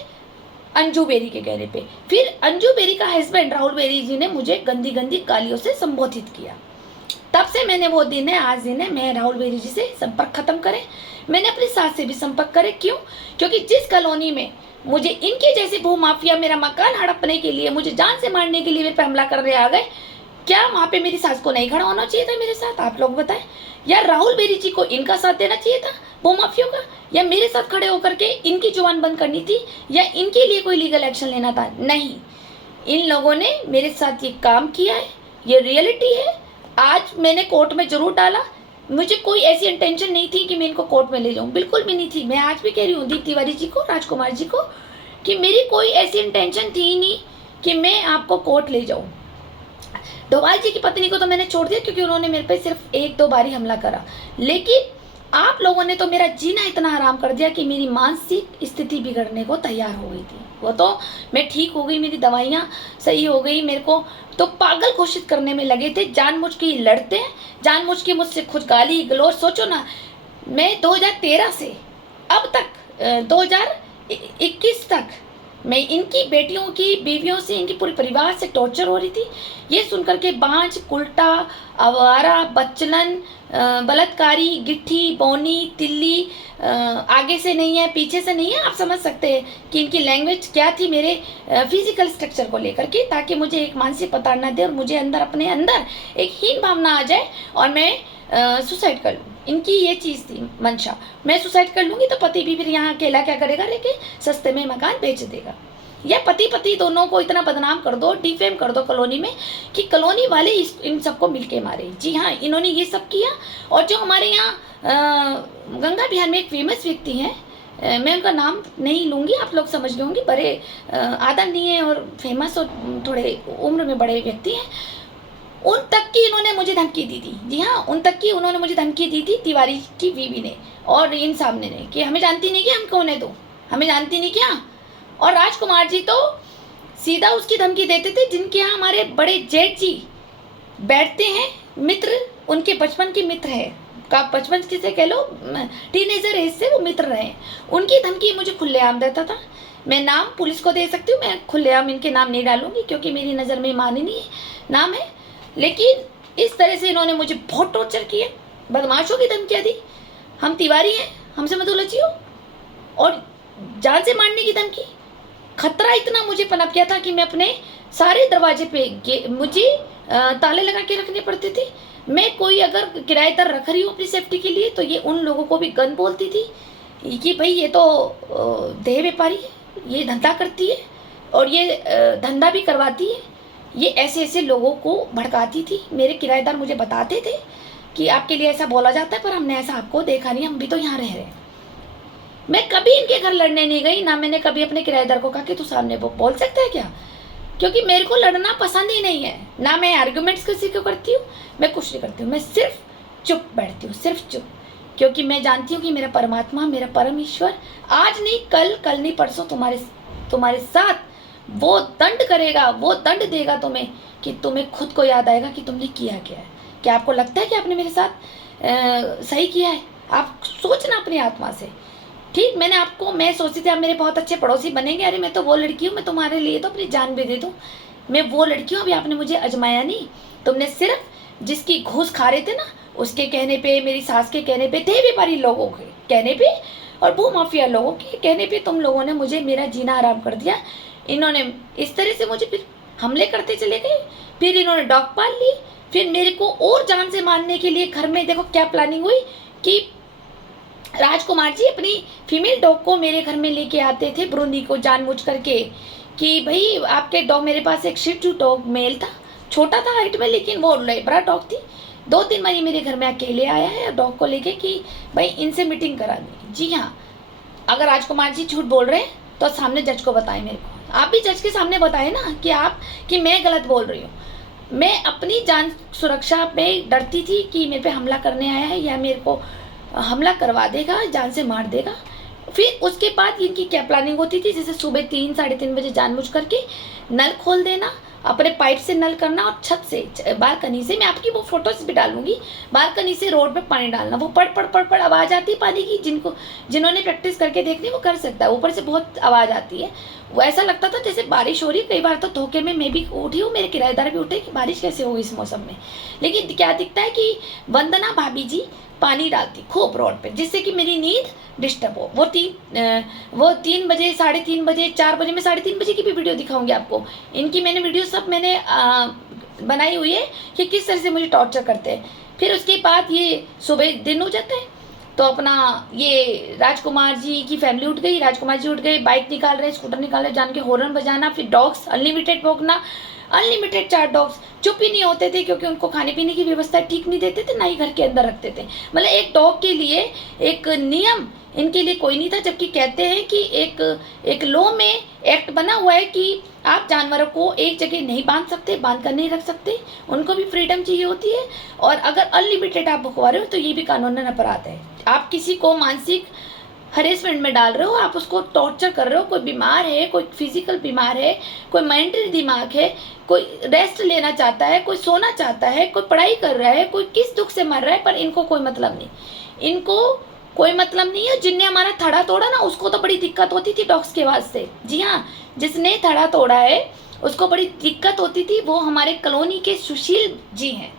अंजू बेरी के कहने पे। फिर अंजू बेरी का हस्बैंड राहुल बेरी जी ने मुझे गंदी गंदी गालियों से संबोधित किया। तब से मैंने वो दिन है, आज दिन है, मैं राहुल बेरी जी से संपर्क खत्म करे। मैंने अपनी सास से भी संपर्क करे। क्यों? क्योंकि जिस कॉलोनी में मुझे इनके जैसे भू माफिया मेरा मकान हड़पने के लिए, मुझे जान से मारने के लिए मेरे पे हमला करने आ गए, क्या वहाँ पे मेरी सास को नहीं खड़ा होना चाहिए था मेरे साथ? आप लोग बताएं। या राहुल बेरी जी को इनका साथ देना चाहिए था भू माफियों का, या मेरे साथ खड़े होकर के इनकी जुबान बंद करनी थी, या इनके लिए कोई लीगल एक्शन लेना था? नहीं, इन लोगों ने मेरे साथ ये काम किया है, ये रियलिटी है। आज मैंने कोर्ट में जरूर डाला, मुझे कोई ऐसी इंटेंशन नहीं थी कि मैं इनको कोर्ट में ले जाऊं, बिल्कुल भी नहीं थी। मैं आज भी कह रही हूँ दीप तिवारी जी को, राजकुमार जी को, कि मेरी कोई ऐसी इंटेंशन थी ही नहीं कि मैं आपको कोर्ट ले जाऊं। डोभाल जी की पत्नी को तो मैंने छोड़ दिया क्योंकि उन्होंने मेरे पे सिर्फ 1-2 बार ही हमला करा, लेकिन आप लोगों ने तो मेरा जीना इतना हराम कर दिया कि मेरी मानसिक स्थिति बिगड़ने को तैयार हो गई थी। वो तो मैं ठीक हो गई, मेरी दवाइयाँ सही हो गई, मेरे को तो पागल घोषित करने में लगे थे। जानबूझ के लड़ते हैं, जानबूझ के मुझसे खुद गाली गलौज। सोचो ना, मैं 2013 से अब तक 2021 तक मैं इनकी बेटियों की बीवियों से, इनकी पूरे परिवार से टॉर्चर हो रही थी। ये सुनकर के बांझ, उल्टा, आवारा, बचलन, बलात्कारी, गिट्ठी, बौनी, तिल्ली, आगे से नहीं है, पीछे से नहीं है। आप समझ सकते हैं कि इनकी लैंग्वेज क्या थी मेरे फिजिकल स्ट्रक्चर को लेकर के, ताकि मुझे एक मानसिक प्रताड़ना दे और मुझे अंदर अपने अंदर एक हीन भावना आ जाए और मैं सुसाइड कर लूँ। इनकी ये चीज़ थी मंशा, मैं सुसाइड कर लूँगी तो पति भी फिर यहाँ अकेला क्या करेगा, रह के सस्ते में मकान बेच देगा। या पति दोनों को इतना बदनाम कर दो, डिफेम कर दो कॉलोनी में, कि कॉलोनी वाले इन सबको मिलके मारे। जी हाँ, इन्होंने ये सब किया। और जो हमारे यहाँ गंगा बिहार में एक फेमस व्यक्ति हैं, मैं उनका नाम नहीं लूँगी, आप लोग समझ लेंगे, बड़े आदरणीय और फेमस और थोड़े उम्र में बड़े व्यक्ति हैं, उन तक की इन्होंने मुझे धमकी दी थी। जी हाँ, उन तक की उन्होंने मुझे धमकी दी थी, तिवारी की बीवी ने और इन सामने ने, कि हमें जानती नहीं कि हम कौन है, तो हमें जानती नहीं क्या। और राजकुमार जी तो सीधा उसकी धमकी देते थे जिनके यहाँ हमारे बड़े जेठ जी बैठते हैं मित्र, उनके बचपन के मित्र है का बचपन किसे कह लो, टीनेजर एज से वो मित्र रहे, उनकी धमकी मुझे खुलेआम देता था। मैं नाम पुलिस को दे सकती हूँ, मैं खुलेआम इनके नाम नहीं डालूंगी क्योंकि मेरी नज़र में माननीय नाम है, लेकिन इस तरह से इन्होंने मुझे बहुत टॉर्चर किया, बदमाशों की धमकियाँ दी, हम तिवारी हैं, हमसे मत उलझियो, और जान से मारने की धमकी। खतरा इतना मुझे पनप गया था कि मैं अपने सारे दरवाजे पे मुझे ताले लगा के रखने पड़ते थे। मैं कोई अगर किराएदार रख रही हूँ अपनी सेफ्टी के लिए तो ये उन लोगों को भी गन बोलती थी कि भाई ये तो देह व्यापारी है, ये धंधा करती है और ये धंधा भी करवाती है। ये ऐसे ऐसे लोगों को भड़काती थी। मेरे किराएदार मुझे बताते थे कि आपके लिए ऐसा बोला जाता है, पर हमने ऐसा आपको देखा नहीं, हम भी तो यहाँ रह रहे हैं। मैं कभी इनके घर लड़ने नहीं गई, ना मैंने कभी अपने किराएदार को कहा कि तू सामने बोल सकता है क्या, क्योंकि मेरे को लड़ना पसंद ही नहीं है। ना मैं आर्ग्यूमेंट्स किसी को करती हूँ, मैं कुछ नहीं करती हूँ, मैं सिर्फ चुप बैठती हूँ, सिर्फ चुप, क्योंकि मैं जानती हूँ कि मेरा परमात्मा, मेरा परम ईश्वर आज नहीं कल नहीं परसों तुम्हारे साथ वो दंड करेगा, वो दंड देगा तुम्हें कि तुम्हें खुद को याद आएगा कि तुमने किया क्या है। क्या आपको लगता है कि आपने मेरे साथ सही किया है? आप सोचना अपनी आत्मा से। ठीक, मैं सोचती थी आप मेरे बहुत अच्छे पड़ोसी बनेंगे, अरे मैं तो वो लड़की हूँ, मैं तुम्हारे लिए तो अपनी जान भी दे दूँ, मैं वो लड़की हूँ। अभी आपने मुझे आजमाया नहीं, तुमने सिर्फ जिसकी घूस खा रहे थे ना उसके कहने पे, मेरी सास के कहने पे, देह व्यापारी लोगों के कहने पे और भू माफिया लोगों के कहने पे तुम लोगों ने मुझे मेरा जीना आराम कर दिया। इन्होंने इस तरह से मुझे फिर हमले करते चले गए, फिर इन्होंने डॉग पाल ली, फिर मेरे को और जान से मारने के लिए घर में देखो क्या प्लानिंग हुई कि राजकुमार जी अपनी फीमेल डॉग को मेरे घर में लेके आते थे, ब्रूनी को, जानबूझ करके कि भाई आपके डॉग, मेरे पास एक शिट डॉग मेल था, छोटा था हाइट में लेकिन वो बड़ा डॉग थी। 2-3 बार मेरे घर में अकेले आया है डॉग को लेके कि भाई इनसे मीटिंग करा दी। जी हाँ, अगर राजकुमार जी झूठ बोल रहे हैं तो सामने जज को बताएं, मेरे को आप भी जज के सामने बताएं ना कि मैं गलत बोल रही हूँ। मैं अपनी जान सुरक्षा में डरती थी कि मेरे पे हमला करने आया है या मेरे को हमला करवा देगा, जान से मार देगा। फिर उसके बाद इनकी क्या प्लानिंग होती थी, जैसे सुबह 3-3:30 बजे जानबूझ करके नल खोल देना, अपने पाइप से नल करना और छत से, बालकनी से, मैं आपकी वो फोटोज भी डालूंगी, बालकनी से रोड पे पानी डालना, वो पड़ आवाज़ आती है पानी की, जिन्होंने प्रैक्टिस करके देखनी वो कर सकता है, ऊपर से बहुत आवाज़ आती है। वो ऐसा लगता था जैसे बारिश हो रही है। कई बार तो धोखे में मैं भी उठी हूँ, मेरे किराएदार भी उठे कि बारिश कैसे होगी इस मौसम में, लेकिन क्या दिखता है कि वंदना भाभी जी पानी डालती खूब रोड पे, जिससे कि मेरी नींद डिस्टर्ब हो। वो 3 बजे, 3:30 बजे, 4 बजे, मैं 3:30 बजे की भी वीडियो दिखाऊंगी आपको। इनकी मैंने वीडियो सब मैंने बनाई हुई है कि किस तरह से मुझे टॉर्चर करते हैं। फिर उसके बाद ये सुबह दिन हो जाता है तो अपना ये राजकुमार जी की फैमिली उठ गई, राजकुमार जी उठ गए, बाइक निकाल रहे, स्कूटर निकाल रहे, जान के हॉर्न बजाना, फिर डॉग्स अनलिमिटेड भौंकना, अनलिमिटेड 4 डॉग्स चुप ही नहीं होते थे क्योंकि उनको खाने पीने की व्यवस्था ठीक नहीं देते थे, ना ही घर के अंदर रखते थे। मतलब एक डॉग के लिए एक नियम इनके लिए कोई नहीं था, जबकि कहते हैं कि एक लॉ में एक्ट बना हुआ है कि आप जानवरों को एक जगह नहीं बांध सकते, बांध कर नहीं रख सकते, उनको भी फ्रीडम चाहिए होती है। और अगर अनलिमिटेड आप भुखवा रहे हो तो ये भी कानूनन अपराध है। आप किसी को मानसिक हरेसमेंट में डाल रहे हो, आप उसको टॉर्चर कर रहे हो। कोई बीमार है, कोई फिजिकल बीमार है, कोई मेंटल दिमाग है, कोई रेस्ट लेना चाहता है, कोई सोना चाहता है, कोई पढ़ाई कर रहा है, कोई किस दुख से मर रहा है, पर इनको कोई मतलब नहीं, इनको कोई मतलब नहीं है। जिनने हमारा थड़ा तोड़ा ना उसको तो बड़ी दिक्कत होती थी डॉग्स के वास्ते। जी हाँ, जिसने थड़ा तोड़ा है उसको बड़ी दिक्कत होती थी। वो हमारे कॉलोनी के सुशील जी हैं,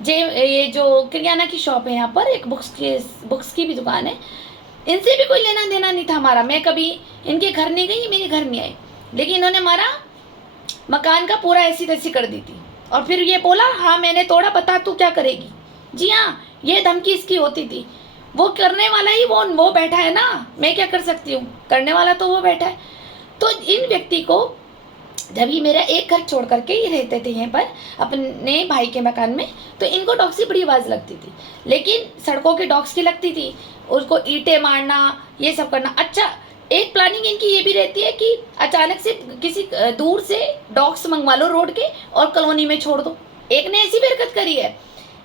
ये जो किरियाना की शॉप है यहाँ पर, एक बुक्स की भी दुकान है। इनसे भी कोई लेना देना नहीं था हमारा। मैं कभी इनके घर नहीं गई, मेरे घर नहीं आई, लेकिन इन्होंने हमारा मकान का पूरा ऐसी तैसी कर दी थी। और फिर ये बोला हाँ मैंने तोड़ा, बता तू क्या करेगी। जी हाँ, ये धमकी इसकी होती थी। वो करने वाला ही वो बैठा है ना, मैं क्या कर सकती हूँ, करने वाला तो वो बैठा है। तो इन व्यक्ति को जब ये मेरा एक घर छोड़ करके ये रहते थे यहाँ पर अपने भाई के मकान में, तो इनको डॉग्स की बड़ी आवाज़ लगती थी, लेकिन सड़कों के डॉग्स की लगती थी। उसको ईंटें मारना, ये सब करना। अच्छा, एक प्लानिंग इनकी ये भी रहती है कि अचानक से किसी दूर से डॉग्स मंगवा लो रोड के और कॉलोनी में छोड़ दो। एक ने ऐसी भी हरकत करी है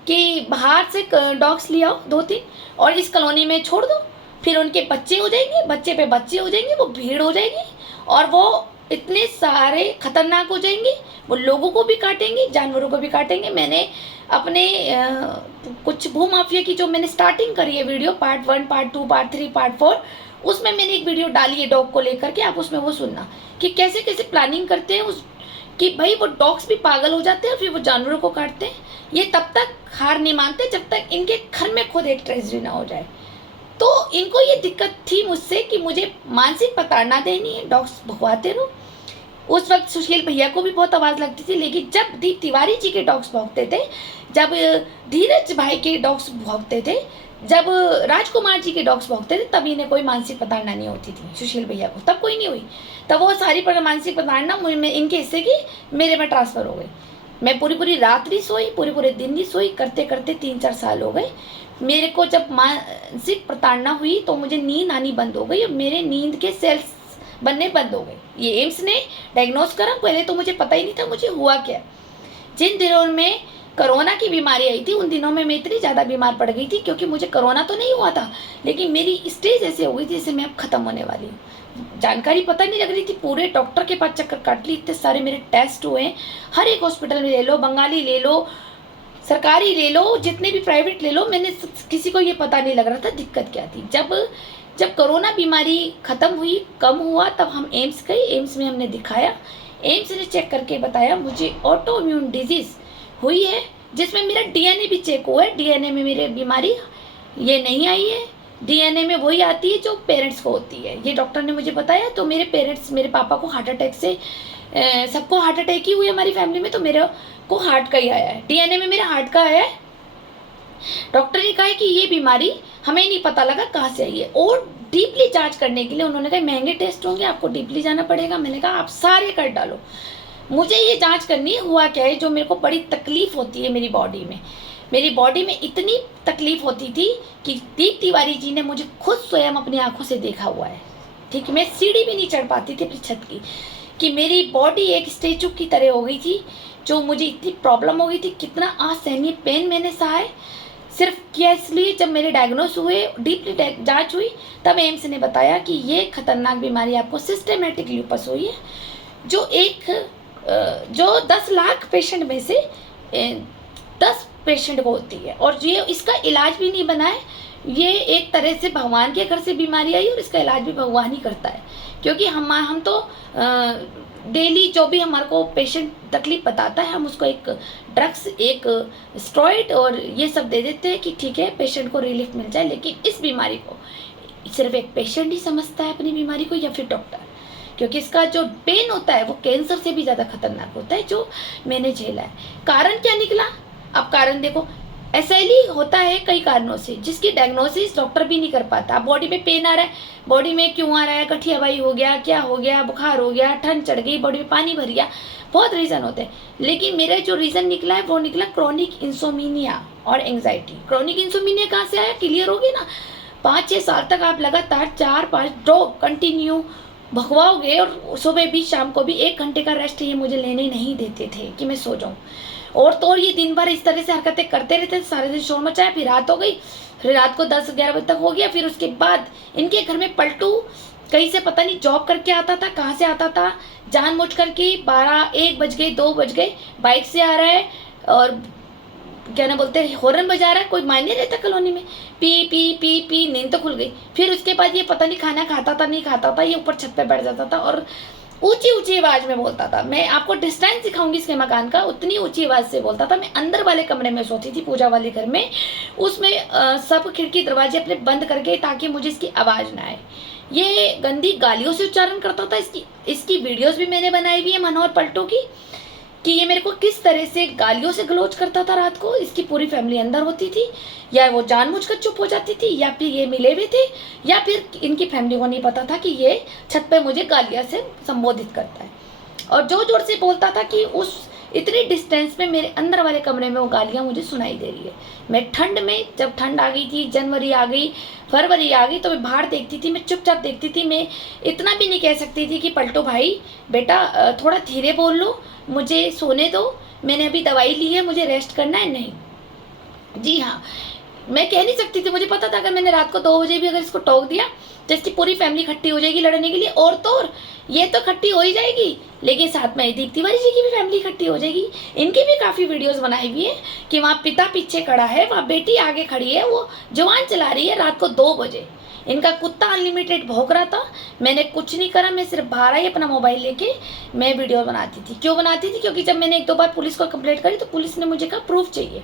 कि बाहर से डॉग्स ले आओ 2-3 और इस कॉलोनी में छोड़ दो, फिर उनके बच्चे हो जाएंगे, बच्चे पे बच्चे हो जाएंगे, वो भीड़ हो जाएगी और वो इतने सारे खतरनाक हो जाएंगे, वो लोगों को भी काटेंगे, जानवरों को भी काटेंगे। मैंने अपने कुछ भूमाफिया की जो मैंने स्टार्टिंग करी है video, part 1, part 2, part 3, part 4, उसमें मैंने एक वीडियो डाली है डॉग को लेकर के, आप उसमें वो सुनना कि कैसे कैसे प्लानिंग करते हैं उस, कि भाई वो डॉग्स भी पागल हो जाते हैं और फिर वो जानवरों को काटते हैं। ये तब तक हार नहीं मानते जब तक इनके घर में खुद एक ट्रेजेडी ना हो जाए। तो इनको ये दिक्कत थी मुझसे कि मुझे मानसिक प्रताड़ना देनी है, डॉग्स भगवाते रहो। उस वक्त सुशील भैया को भी बहुत आवाज़ लगती थी, लेकिन जब दीप तिवारी जी के डॉग्स भौंकते थे, जब धीरज भाई के डॉग्स भौंकते थे, जब राजकुमार जी के डॉग्स भौंकते थे, तब इन्हें कोई मानसिक प्रताड़ना नहीं होती थी सुशील भैया को, तब कोई नहीं हुई। तब वो सारी मानसिक प्रताड़ना मुझे इनके हिस्से की मेरे में ट्रांसफ़र हो गई। मैं पूरी पूरी रात नहीं सोई, पूरे पूरे दिन नहीं सोई, करते करते 3-4 साल हो गए। मेरे को जब मानसिक प्रताड़ना हुई तो मुझे नींद आनी बंद हो गई और मेरे नींद के सेल्स बनने बंद हो गए। ये एम्स ने डायग्नोस करा, पहले तो मुझे पता ही नहीं था मुझे हुआ क्या। जिन दिनों में कोरोना की बीमारी आई थी उन दिनों में मैं इतनी ज़्यादा बीमार पड़ गई थी, क्योंकि मुझे कोरोना तो नहीं हुआ था, लेकिन मेरी स्टेज ऐसे हो गई थी जैसे मैं अब ख़त्म होने वाली हूँ। जानकारी पता नहीं लग रही थी, पूरे डॉक्टर के पास चक्कर काट ली, इतने सारे मेरे टेस्ट हुए हैं, हर एक हॉस्पिटल में ले लो, बंगाली ले लो, सरकारी ले लो, जितने भी प्राइवेट ले लो, मैंने किसी को ये पता नहीं लग रहा था दिक्कत क्या थी। जब कोरोना बीमारी ख़त्म हुई, कम हुआ, तब हम एम्स गए, एम्स में हमने दिखाया, एम्स ने चेक करके बताया मुझे ऑटो इम्यून डिजीज़ हुई है, जिसमें मेरा डीएनए भी चेक हुआ है। डीएनए में मेरे बीमारी ये नहीं आई है, डीएनए में वही आती है जो पेरेंट्स को होती है, ये डॉक्टर ने मुझे बताया। तो मेरे पेरेंट्स, मेरे पापा को हार्ट अटैक से, सबको हार्ट अटैक ही हुई हमारी फैमिली में, तो मेरे को हार्ट का ही आया है, डीएनए में मेरा हार्ट का आया है। डॉक्टर ने कहा कि ये बीमारी हमें नहीं पता लगा कहाँ से आई है, और डीपली जांच करने के लिए उन्होंने कहा महंगे टेस्ट होंगे, आपको डीपली जाना पड़ेगा। मैंने कहा आप सारे कर डालो, मुझे ये जांच करनी है हुआ क्या है, जो मेरे को बड़ी तकलीफ होती है मेरी बॉडी में। मेरी बॉडी में इतनी तकलीफ होती थी कि दीप तिवारी जी ने मुझे खुद स्वयं अपनी आंखों से देखा हुआ है। ठीक है, मैं सीढ़ी भी नहीं चढ़ पाती थी अपनी छत की, कि मेरी बॉडी एक स्टेचू की तरह हो गई थी, जो मुझे इतनी प्रॉब्लम हो गई थी, कितना असहनीय पेन मैंने सहा है। सिर्फ क्या इसलिए जब मेरे डायग्नोस हुए, डीपली जांच हुई, तब एम्स ने बताया कि ये खतरनाक बीमारी आपको सिस्टेमेटिक ल्यूपस हुई है, जो 10 लाख पेशेंट में से 10 पेशेंट को होती है, और ये इसका इलाज भी नहीं बना है। ये एक तरह से भगवान के घर से बीमारी आई और इसका इलाज भी भगवान ही करता है, क्योंकि हम तो डेली जो भी हमारे को पेशेंट तकलीफ बताता है, हम उसको एक ड्रग्स, एक स्टेरॉइड और ये सब दे देते हैं कि ठीक है पेशेंट को रिलीफ मिल जाए। लेकिन इस बीमारी को सिर्फ एक पेशेंट ही समझता है अपनी बीमारी को, या फिर डॉक्टर, क्योंकि इसका जो पेन होता है वो कैंसर से भी ज़्यादा खतरनाक होता है, जो मैंने झेला है। कारण क्या निकला? अब कारण देखो, एसएलई होता है कई कारणों से, जिसकी डायग्नोसिस डॉक्टर भी नहीं कर पाता। बॉडी में पेन आ रहा है, बॉडी में क्यों आ रहा है, गठियावाई हो गया, क्या हो गया, बुखार हो गया, ठंड चढ़ गई, बॉडी में पानी भर गया, बहुत रीज़न होते हैं। लेकिन मेरा जो रीज़न निकला है वो निकला क्रोनिक इंसोमिनिया और एंग्जाइटी। क्रोनिक इंसोमिनिया कहाँ से आया, क्लियर होगी ना। 5-6 साल तक आप लगातार 4-5 डॉग कंटिन्यू भगवाओगे, और सुबह भी शाम को भी 1 घंटे का रेस्ट ये मुझे लेने नहीं देते थे कि मैं सो जाऊँ। और तो और ये दिन भर इस तरह से हरकतें करते रहते थे, सारे दिन शोर मचाया, फिर रात हो गई, फिर रात को 10-11 बजे तक हो गया। फिर उसके बाद इनके घर में पलटू कहीं से पता नहीं जॉब करके आता था, कहाँ से आता था, जानबूझ करके 12-1 बज गए, 2 बज गए, बाइक से आ रहा है और क्या ना बोलते हैं हॉर्न बजा रहा है, कोई मायने रहता कॉलोनी में, पी पी पी पी, नींद तो खुल गई। फिर उसके बाद ये पता नहीं खाना खाता था नहीं खाता था, ये ऊपर छत पे बैठ जाता था और ऊंची ऊंची आवाज में बोलता था। मैं आपको डिस्टेंस दिखाऊंगी इसके मकान का, उतनी ऊंची आवाज से बोलता था। मैं अंदर वाले कमरे में सोती थी, पूजा वाले घर में, उसमें सब खिड़की दरवाजे अपने बंद करके, ताकि मुझे इसकी आवाज ना आए। ये गंदी गालियों से उच्चारण करता था। इसकी वीडियोस भी मैंने बनाई हुई है मनोहर पलटू की, कि ये मेरे को किस तरह से गालियों से गलोच करता था रात को। इसकी पूरी फैमिली अंदर होती थी, या वो जानबूझकर चुप हो जाती थी, या फिर ये मिले हुए थे, या फिर इनकी फैमिली को नहीं पता था कि ये छत पे मुझे गालियाँ से संबोधित करता है। और जोर जोर से बोलता था कि उस इतनी डिस्टेंस में मेरे अंदर वाले कमरे में वो गालियाँ मुझे सुनाई दे रही है। मैं ठंड में, जब ठंड आ गई थी, जनवरी आ गई, फरवरी आ गई, तो मैं बाहर देखती थी, मैं चुपचाप देखती थी। मैं इतना भी नहीं कह सकती थी कि पलटू भाई बेटा थोड़ा धीरे बोल लो, मुझे सोने दो, मैंने अभी दवाई ली है, मुझे रेस्ट करना है, नहीं। जी हाँ, मैं कह नहीं सकती थी, मुझे पता था अगर मैंने रात को 2 बजे भी अगर इसको टोक दिया तो इसकी पूरी फैमिली इकट्ठी हो जाएगी लड़ने के लिए, और तो और ये तो इकट्ठी हो ही जाएगी, लेकिन साथ में दीप्ति तिवारी जी की भी फैमिली इकट्ठी हो जाएगी। इनकी भी काफ़ी वीडियोस बनाई हुई है कि वहाँ पिता पीछे खड़ा है, वहाँ बेटी आगे खड़ी है, वो जवान चला रही है रात को 2 बजे। इनका कुत्ता अनलिमिटेड भौंक रहा था, मैंने कुछ नहीं करा, मैं सिर्फ बाहर आई अपना मोबाइल लेके मैं वीडियो बनाती थी। क्यों बनाती थी? क्योंकि जब मैंने 1-2 बार पुलिस को कंप्लेंट करी तो पुलिस ने मुझे कहा प्रूफ चाहिए।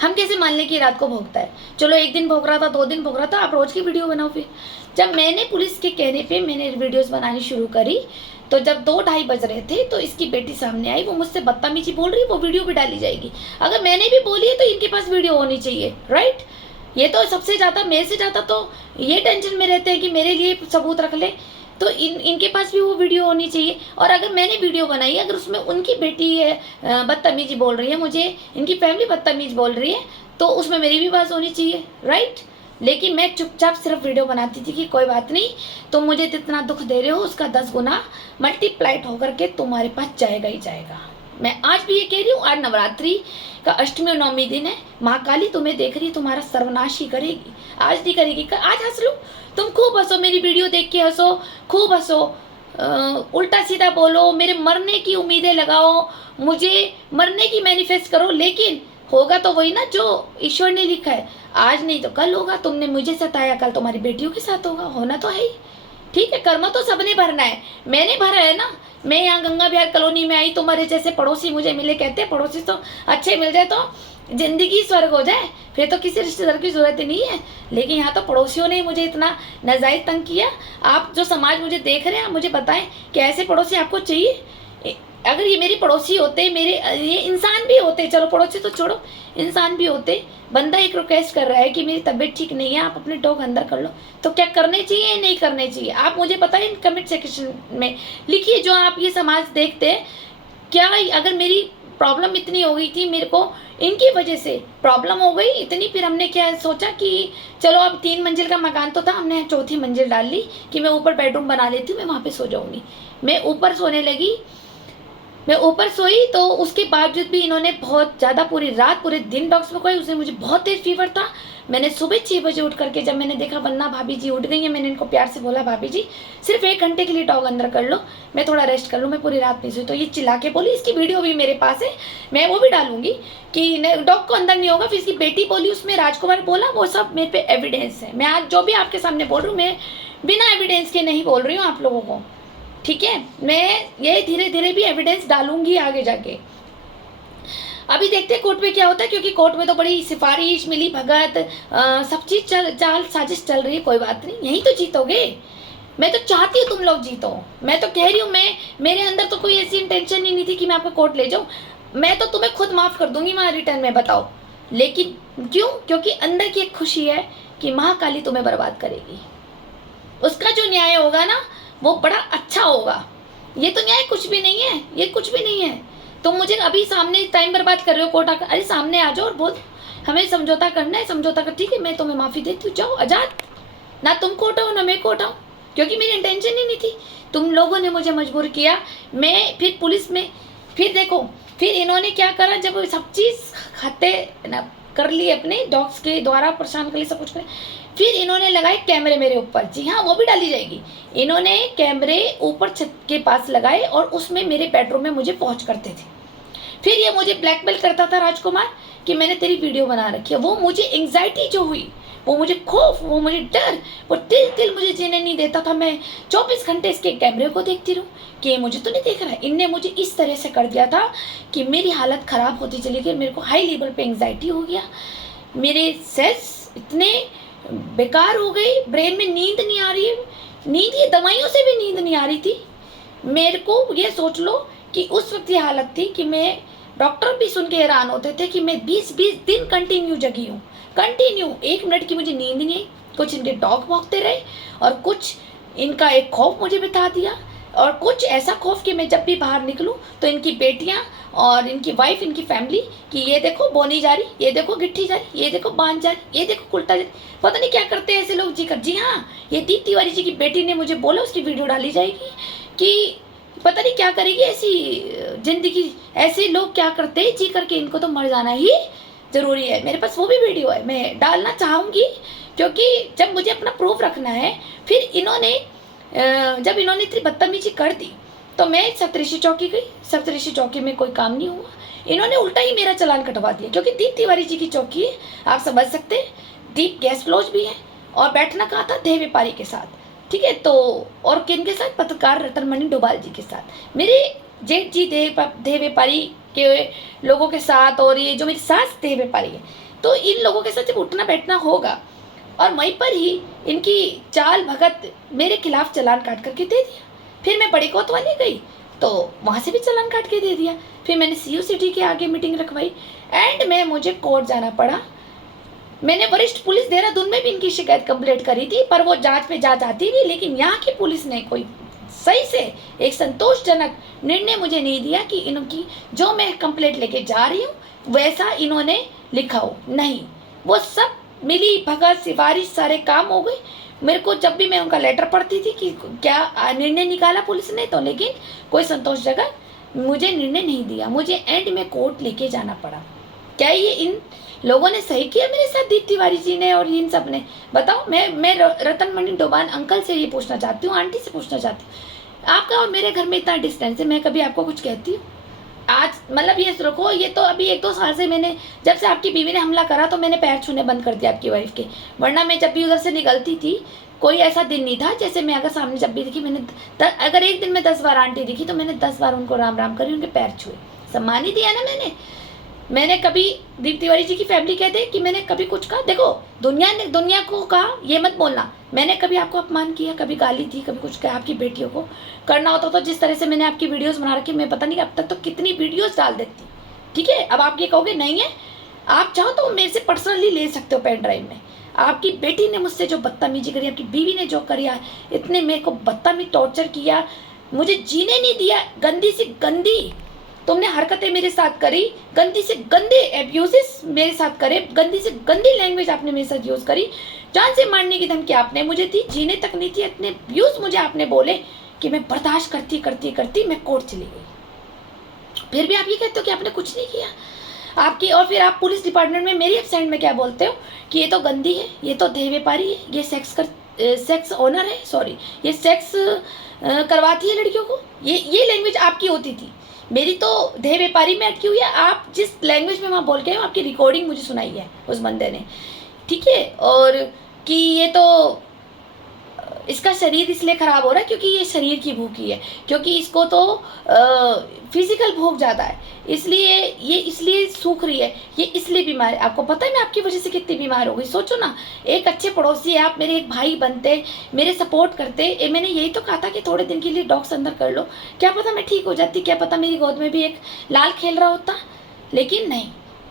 हम कैसे मान लें कि रात को भोगता है? चलो 1 दिन भोग रहा था, 2 दिन भोग रहा था, आप रोज की वीडियो बनाओ। फिर जब मैंने पुलिस के कहने पे मैंने वीडियोस बनानी शुरू करी तो जब 2-2:30 बज रहे थे तो इसकी बेटी सामने आई, वो मुझसे बदतमीजी बोल रही है, वो वीडियो भी डाली जाएगी। अगर मैंने भी बोली है तो इनके पास वीडियो होनी चाहिए, राइट? ये तो सबसे ज़्यादा, मेरे से ज़्यादा तो ये टेंशन में रहते हैं कि मेरे लिए सबूत रख ले, तो इनके पास भी वो वीडियो होनी चाहिए। और अगर मैंने वीडियो बनाई, अगर उसमें उनकी बेटी है बदतमीजी बोल रही है मुझे, इनकी फैमिली बदतमीज बोल रही है, तो उसमें मेरी भी बात होनी चाहिए, राइट? लेकिन मैं चुपचाप सिर्फ वीडियो बनाती थी कि कोई बात नहीं, तुम मुझे जितना दुख दे रहे हो उसका 10 गुना मल्टीप्लाइड होकर के तुम्हारे पास जाएगा ही जाएगा। मैं आज भी ये कह रही हूँ, आज नवरात्रि का 8वीं और 9वीं दिन है, माँ काली तुम्हें देख रही, तुम्हारा सर्वनाश ही करेगी। आज नहीं करेगी, आज हंस लो, तुम खूब हंसो, मेरी वीडियो देख के हंसो, खूब हंसो, उल्टा सीधा बोलो, मेरे मरने की उम्मीदें लगाओ, मुझे मरने की मैनिफेस्ट करो, लेकिन होगा तो वही ना जो ईश्वर ने लिखा है। आज नहीं तो कल होगा, तुमने मुझे सताया, कल तुम्हारी बेटियों के साथ होगा, होना तो है ही। ठीक है, कर्म तो सबने भरना है, मैंने भरा है ना। मैं यहाँ गंगा बिहार कॉलोनी में आई, तुम्हारे जैसे पड़ोसी मुझे मिले, कहते हैं पड़ोसी तो अच्छे मिल जाए तो जिंदगी स्वर्ग हो जाए, फिर तो किसी रिश्तेदार की जरूरत ही नहीं है। लेकिन यहाँ तो पड़ोसियों ने मुझे इतना नाजायज तंग किया। आप जो समाज मुझे देख रहे हैं, आप मुझे बताएं कि ऐसे पड़ोसी आपको चाहिए? अगर ये मेरे पड़ोसी होते, मेरे ये इंसान भी होते, चलो पड़ोसी तो छोड़ो, इंसान भी होते, बंदा एक रिक्वेस्ट कर रहा है कि मेरी तबीयत ठीक नहीं है, आप अपने डॉग अंदर कर लो, तो क्या करने चाहिए या नहीं करने चाहिए? आप मुझे बताएं कमेंट सेक्शन में लिखिए, जो आप ये समाज देखते हैं। क्या अगर मेरी प्रॉब्लम इतनी हो गई थी, मेरे को इनकी वजह से प्रॉब्लम हो गई इतनी, फिर हमने क्या सोचा कि चलो अब 3 मंजिल का मकान तो था, हमने 4थी मंजिल डाल ली कि मैं ऊपर बेडरूम बना लेती हूँ, मैं वहाँ पे सो जाऊँगी। मैं ऊपर सोने लगी, मैं ऊपर सोई, तो उसके बावजूद भी इन्होंने बहुत ज़्यादा पूरी रात पूरे दिन डॉग्स में कोई, उसने मुझे बहुत तेज फीवर था। मैंने सुबह 6 बजे उठ करके जब मैंने देखा वन्ना भाभी जी उठ गई हैं, मैंने इनको प्यार से बोला भाभी जी सिर्फ 1 घंटे के लिए डॉग अंदर कर लो, मैं थोड़ा रेस्ट कर लूँ, मैं पूरी रात नहीं सोई। तो ये चिल्ला के बोली, इसकी वीडियो भी मेरे पास है, मैं वो भी डालूंगी कि डॉग को अंदर नहीं होगा। फिर इसकी बेटी बोली, उसमें राजकुमार बोला, वो सब मेरे पे एविडेंस है। मैं आज जो भी आपके सामने बोल रही हूँ, मैं बिना एविडेंस के नहीं बोल रही हूँ आप लोगों को, ठीक है? मैं ये धीरे धीरे भी एविडेंस डालूंगी आगे जाके। अभी देखते हैं कोर्ट में क्या होता है, क्योंकि कोर्ट में तो बड़ी सिफारिश मिली भगत, सब चीज चाल साजिश चल रही है। कोई बात नहीं, यही तो जीतोगे। मैं तो चाहती हूँ तुम लोग जीतो, मैं तो कह रही हूँ, मैं मेरे अंदर तो कोई ऐसी इंटेंशन ही नहीं थी कि मैं आपको कोर्ट ले जाऊँ। मैं तो तुम्हें खुद माफ कर दूंगी वहाँ रिटर्न में, बताओ। लेकिन क्यों? क्योंकि अंदर की एक खुशी है कि महाकाली तुम्हें बर्बाद करेगी, उसका जो न्याय होगा ना वो बड़ा अच्छा होगा। ये तो न्याय कुछ भी नहीं है, ये कुछ भी नहीं है। तुम मुझे अभी सामने टाइम बर्बाद कर रहे हो कोर्ट आकर, अरे सामने आ जाओ और बोल हमें समझौता करना है, समझौता कर, ठीक है मैं तुम्हें माफ़ी देती हूँ, जाओ आजाद। ना तुम कोर्ट आओ ना मैं कोर्ट आऊँ, क्योंकि मेरी इंटेंशन ही नहीं थी, तुम लोगों ने मुझे मजबूर किया। मैं फिर पुलिस में, फिर देखो फिर इन्होंने क्या करा, जब सब चीज़ खाते कर ली अपने डॉग्स के द्वारा, परेशान कर ली, सब कुछ कर, फिर इन्होंने लगाए कैमरे मेरे ऊपर। जी हाँ, वो भी डाली जाएगी। इन्होंने कैमरे ऊपर छत के पास लगाए और उसमें मेरे बेडरूम में मुझे पहुंच करते थे। फिर ये मुझे ब्लैकमेल करता था राजकुमार कि मैंने तेरी वीडियो बना रखी है। वो मुझे एंग्जाइटी जो हुई, वो मुझे खौफ, वो मुझे डर, वो तिल मुझे जीने नहीं देता था। मैं 24 घंटे इसके कैमरे को देखती रहूँ कि मुझे तो नहीं देख रहा है। इनने मुझे इस तरह से कर दिया था कि मेरी हालत ख़राब होती चली गई, मेरे को हाई लेवल पे एंग्जाइटी हो गया, मेरे सेल्स इतने बेकार हो गई, ब्रेन में नींद नहीं आ रही है, नींद ये दवाइयों से भी नींद नहीं आ रही थी मेरे को। ये सोच लो कि उस वक्त ये हालत थी कि मैं, डॉक्टर भी सुन के हैरान होते थे कि मैं 20-20 दिन कंटिन्यू जगी हूँ, कंटिन्यू 1 मिनट की मुझे नींद नहीं आई। कुछ इनके डॉग भौंकते रहे और कुछ इनका एक खौफ मुझे बिठा दिया, और कुछ ऐसा खौफ कि मैं जब भी बाहर निकलूं तो इनकी बेटियां और इनकी वाइफ, इनकी फैमिली कि ये देखो बोनी जा रही, ये देखो गिट्ठी जा रही, ये देखो बांध जा रही, ये देखो उल्टा जा रही, पता नहीं क्या करते हैं ऐसे लोग जी कर। जी हाँ, ये दीप्ति तिवारी जी की बेटी ने मुझे बोला, उसकी वीडियो डाली जाएगी कि पता नहीं क्या करेगी ऐसी जिंदगी, ऐसे लोग क्या करते हैं जी करके, इनको तो मर जाना ही ज़रूरी है, मेरे पास वो भी वीडियो है, मैं डालना चाहूँगी, क्योंकि जब मुझे अपना प्रूफ रखना है। फिर इन्होंने जब इन्होंने इतनी बदतमीजी कर दी तो मैं सप्तऋषि चौकी गई। सप्तऋषि चौकी में कोई काम नहीं हुआ, इन्होंने उल्टा ही मेरा चालान कटवा दिया, क्योंकि दीप तिवारी जी की चौकी है, आप समझ सकते हैं। दीप गेस्ट लॉज भी है और बैठना कहा था देह व्यापारी के साथ, ठीक है। तो और किन के साथ? पत्रकार रतनमणि डोभाल जी के साथ, मेरे जेठ जी देह व्यापारी के लोगों के साथ, और ये जो मेरी सास देह व्यापारी है, तो इन लोगों के साथ जब उठना बैठना होगा, और वहीं पर ही इनकी चाल भगत मेरे खिलाफ चालान काट करके दे दिया। फिर मैं बड़ी कोतवाली गई तो वहाँ से भी चालान काट के दे दिया। फिर मैंने सीयू सिटी के आगे मीटिंग रखवाई, एंड में मुझे कोर्ट जाना पड़ा। मैंने वरिष्ठ पुलिस देहरादून में भी इनकी शिकायत कंप्लेंट करी थी, पर वो जांच पे जांच आती रही, लेकिन यहाँ की पुलिस ने कोई सही से एक संतोषजनक निर्णय मुझे नहीं दिया कि इनकी जो मैं कंप्लेंट लेके जा रही हूँ वैसा इन्होंने लिखा हो। नहीं, वो सब मिली भगत सिफारिश सारे काम हो गए। मेरे को जब भी मैं उनका लेटर पढ़ती थी कि क्या निर्णय निकाला पुलिस ने, तो लेकिन कोई संतोषजनक मुझे निर्णय नहीं दिया, मुझे एंड में कोर्ट लेके जाना पड़ा। क्या ये इन लोगों ने सही किया मेरे साथ, दीप तिवारी जी ने और इन सब ने? बताओ। मैं रतनमणि डोभाल अंकल से ये पूछना चाहती हूँ, आंटी से पूछना चाहती हूँ, आपका और मेरे घर में इतना डिस्टेंस है, मैं कभी आपको कुछ कहती हूँ? आज मतलब ये रखो, ये तो अभी 1-2 साल से मैंने, जब से आपकी बीवी ने हमला करा तो मैंने पैर छूने बंद कर दिया आपकी वाइफ के। वरना मैं जब भी उधर से निकलती थी, कोई ऐसा दिन नहीं था, जैसे मैं अगर सामने जब भी दिखी, मैंने अगर एक दिन में 10 बार आंटी दिखी तो मैंने 10 बार उनको राम राम करी, उनके पैर छुए, सम्मान ही दिया ना मैंने कभी दीप तिवारी जी की फैमिली कहते कि मैंने कभी कुछ कहा? देखो, दुनिया को कहा ये मत बोलना, मैंने कभी आपको अपमान किया, कभी गाली दी, कभी कुछ कहा? आपकी बेटियों को करना होता तो जिस तरह से मैंने आपकी वीडियोस बना रखी, मैं पता नहीं अब तक तो कितनी वीडियोस डाल देती, ठीक है। अब आप ये कहोगे नहीं है, आप चाहो तो मेरे से पर्सनली ले सकते हो पेन ड्राइव में। आपकी बेटी ने मुझसे जो बदतमीजी करी, आपकी बीवी ने जो किया, इतने मेरे को बदतमीज टॉर्चर किया, मुझे जीने नहीं दिया, गंदी से गंदी तुमने हरकतें मेरे साथ करी, गंदी से गंदे एब्यूजेस मेरे साथ करे, गंदी से गंदी लैंग्वेज आपने मेरे साथ यूज़ करी, जान से मारने की धमकी आपने मुझे दी, जीने तक नहीं थी, इतने व्यूज मुझे आपने बोले कि मैं बर्दाश्त करती करती करती मैं कोर्ट चली गई। फिर भी आप ये कहते हो कि आपने कुछ नहीं किया आपकी। और फिर आप पुलिस डिपार्टमेंट में मेरी एब्सेंट में क्या बोलते हो कि ये तो गंदी है, ये तो देह व्यापारी है, ये सेक्स ओनर है, सॉरी, ये सेक्स करवाती है लड़कियों को। ये लैंग्वेज आपकी होती थी, मेरी तो देह व्यापारी में अटकी हुई है। आप जिस लैंग्वेज में वहाँ बोल के आपकी रिकॉर्डिंग मुझे सुनाई है उस बंदे ने, ठीक है। और कि ये तो इसका शरीर इसलिए ख़राब हो रहा है क्योंकि ये शरीर की भूखी है, क्योंकि इसको तो फिजिकल भूख ज़्यादा है, इसलिए सूख रही है, ये इसलिए बीमार है। आपको पता है मैं आपकी वजह से कितनी बीमार हो गई? सोचो ना, एक अच्छे पड़ोसी है आप, मेरे एक भाई बनते, मेरे सपोर्ट करते। मैंने यही तो कहा था कि थोड़े दिन के लिए डॉक्स अंदर कर लो, क्या पता मैं ठीक हो जाती, क्या पता मेरी गोद में भी एक लाल खेल रहा होता। लेकिन नहीं,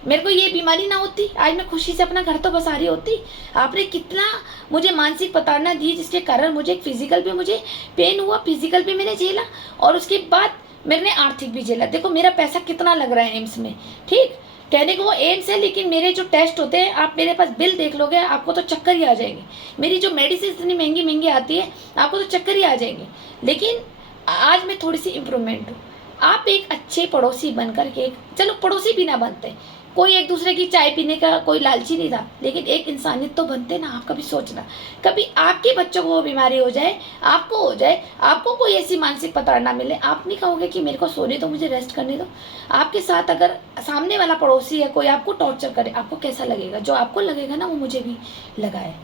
मेरे को ये बीमारी ना होती, आज मैं खुशी से अपना घर तो बसा रही होती। आपने कितना मुझे मानसिक प्रताड़ना दी, जिसके कारण मुझे एक फिजिकल पे मुझे पेन हुआ, फिजिकल पे मैंने झेला, और उसके बाद मैंने आर्थिक भी झेला। देखो मेरा पैसा कितना लग रहा है एम्स में, ठीक, कहने को वो एम्स है, लेकिन मेरे जो टेस्ट होते हैं, आप मेरे पास बिल देख लोगे आपको तो चक्कर ही आ जाएंगे। मेरी जो मेडिसिन इतनी महंगी महंगी आती है, आपको तो चक्कर ही आ जाएंगे। लेकिन आज मैं थोड़ी सी इम्प्रूवमेंट हूँ। आप एक अच्छे पड़ोसी बनकर के, चलो पड़ोसी भी ना बनते, कोई एक दूसरे की चाय पीने का कोई लालची नहीं था, लेकिन एक इंसानियत तो बनते ना। आप कभी सोचना, कभी आपके बच्चों को वो बीमारी हो जाए, आपको हो जाए, आपको कोई ऐसी मानसिक प्रताड़ना मिले, आप नहीं कहोगे कि मेरे को सोने दो, मुझे रेस्ट करने दो। आपके साथ अगर सामने वाला पड़ोसी है कोई आपको टॉर्चर करे, आपको कैसा लगेगा? जो आपको लगेगा ना वो मुझे भी लगा है।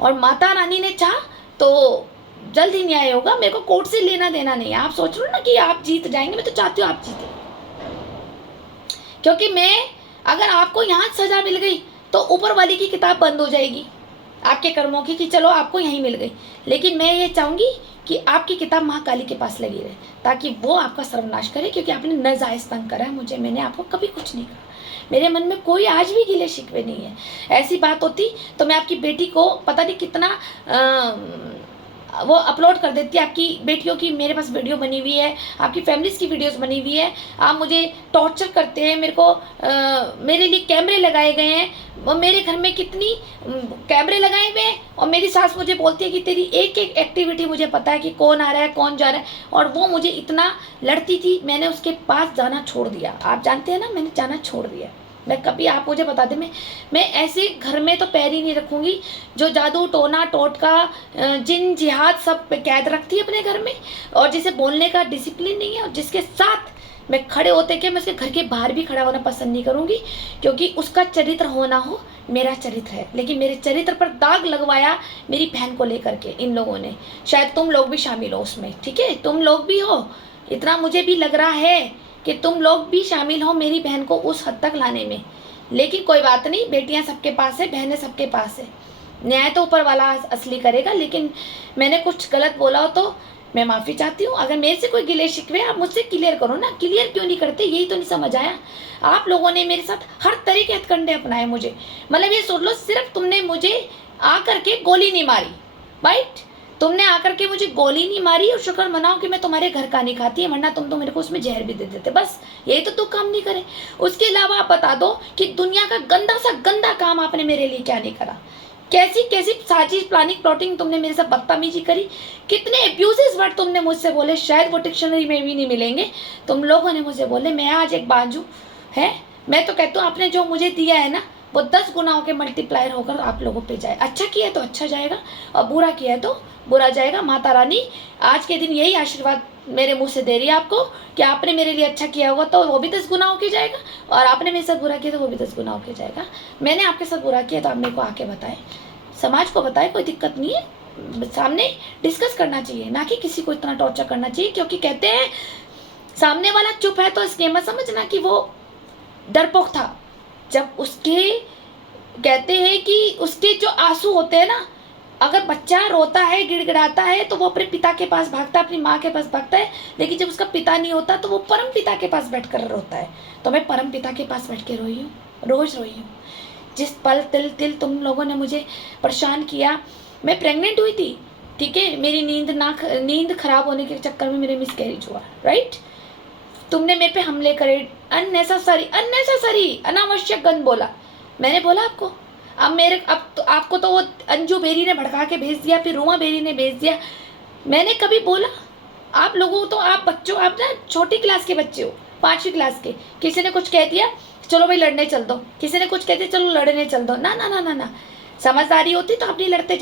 और माता रानी ने चाह तो जल्द ही न्याय होगा, मेरे को कोर्ट से लेना देना नहीं है। आप सोच रहे हो ना कि आप जीत जाएंगे, मैं तो चाहती हूँ आप जीते, क्योंकि मैं अगर आपको यहाँ सजा मिल गई तो ऊपर वाली की किताब बंद हो जाएगी आपके कर्मों की, कि चलो आपको यहीं मिल गई। लेकिन मैं ये चाहूँगी कि आपकी किताब महाकाली के पास लगी रहे, ताकि वो आपका सर्वनाश करे, क्योंकि आपने नाजायज़ तंग करा है मुझे, मैंने आपको कभी कुछ नहीं कहा, मेरे मन में कोई आज भी गिले शिकवे नहीं है। ऐसी बात होती तो मैं आपकी बेटी को पता नहीं कितना वो अपलोड कर देती है। आपकी बेटियों की मेरे पास वीडियो बनी हुई है, आपकी फैमिलीज़ की वीडियोस बनी हुई है। आप मुझे टॉर्चर करते हैं, मेरे को मेरे लिए कैमरे लगाए गए हैं, वो मेरे घर में कितनी कैमरे लगाए हुए हैं, और मेरी सास मुझे बोलती है कि तेरी एक एक एक्टिविटी मुझे पता है कि कौन आ रहा है कौन जा रहा है। और वो मुझे इतना लड़ती थी, मैंने उसके पास जाना छोड़ दिया। आप जानते हैं ना, मैंने जाना छोड़ दिया। मैं कभी, आप मुझे बता दें, मैं ऐसे घर में तो पैर ही नहीं रखूँगी जो जादू टोना टोटका जिन जिहाद सब पे कैद रखती है अपने घर में, और जिसे बोलने का डिसिप्लिन नहीं है, और जिसके साथ मैं खड़े होते कि मैं उसके घर के बाहर भी खड़ा होना पसंद नहीं करूँगी, क्योंकि उसका चरित्र होना हो मेरा चरित्र है। लेकिन मेरे चरित्र पर दाग लगवाया मेरी बहन को लेकर के इन लोगों ने। शायद तुम लोग भी शामिल हो उसमें, ठीक है, तुम लोग भी हो, इतना मुझे भी लग रहा है कि तुम लोग भी शामिल हो मेरी बहन को उस हद तक लाने में। लेकिन कोई बात नहीं, बेटियां सबके पास है, बहनें सबके पास है, न्याय तो ऊपर वाला असली करेगा। लेकिन मैंने कुछ गलत बोला हो तो मैं माफ़ी चाहती हूँ। अगर मेरे से कोई गिले शिकवे आप मुझसे क्लियर करो ना, क्लियर क्यों नहीं करते, यही तो नहीं समझ आया। आप लोगों ने मेरे साथ हर तरह के हथकंडे अपनाए मुझे, मतलब ये सोच लो सिर्फ तुमने मुझे आकर के गोली नहीं मारी, राइट, तुमने आकर के मुझे गोली नहीं मारी, और शुक्र मनाओ कि मैं तुम्हारे घर का नहीं खाती है, वरना तुम तो मेरे को उसमें जहर भी दे देते। बस यही तो तुम काम नहीं करे। उसके अलावा आप बता दो कि दुनिया का गंदा सा गंदा काम आपने मेरे लिए क्या नहीं करा, कैसी कैसी साजिश प्लानिंग प्लॉटिंग तुमने मेरे साथ बदतमीजी करी, कितने एब्यूजेस वर्ड तुमने मुझसे बोले, शायद वो डिक्शनरी में भी नहीं मिलेंगे। तुम लोगों ने मुझे बोले मैं आज एक बांझू है, मैं तो कहता हूँ आपने जो मुझे दिया है ना वो 10 गुनाहों के मल्टीप्लायर होकर आप लोगों पे जाए। अच्छा किया है तो अच्छा जाएगा, और बुरा किया है तो बुरा जाएगा। माता रानी आज के दिन यही आशीर्वाद मेरे मुंह से दे रही है आपको कि आपने मेरे लिए अच्छा किया होगा तो वो भी 10 गुना होके जाएगा, और आपने मेरे साथ बुरा किया तो वो भी 10 गुना होके जाएगा। मैंने आपके साथ बुरा किया तो आप मेरे को आके बताएं, समाज को बताएं, कोई दिक्कत नहीं है, सामने डिस्कस करना चाहिए, ना कि किसी को इतना टॉर्चर करना चाहिए। क्योंकि कहते हैं सामने वाला चुप है तो इसके मत समझना कि वो डरपोक था। जब उसके कहते हैं कि उसके जो आंसू होते हैं ना, अगर बच्चा रोता है गिड़गिड़ाता है तो वो अपने पिता के पास भागता है, अपनी माँ के पास भागता है, लेकिन जब उसका पिता नहीं होता तो वो परम पिता के पास बैठकर रोता है। तो मैं परम पिता के पास बैठ के रोई हूँ, रोज रोई हूँ। जिस पल तिल तिल तुम लोगों ने मुझे परेशान किया, मैं प्रेग्नेंट हुई थी, ठीक है, मेरी नींद खराब होने के चक्कर में मेरे मिसकैरेज हुआ, राइट, तुमने मेरे पे हमले करे, अननेसेसरी अनावश्यक गंद बोला, मैंने बोला आपको। अब तो आपको तो वो अंजू बेरी ने भड़का के भेज दिया, फिर रूमा बेरी ने भेज दिया, मैंने कभी बोला? आप लोगों तो आप बच्चों, आप ना छोटी क्लास के बच्चे हो, 5वीं क्लास के, किसी ने कुछ कह दिया चलो भाई लड़ने चल दो, किसी ने कुछ कह दिया चलो लड़ने चल दो, ना ना ना ना ना, समझदारी होती तो आप नहीं लड़ते।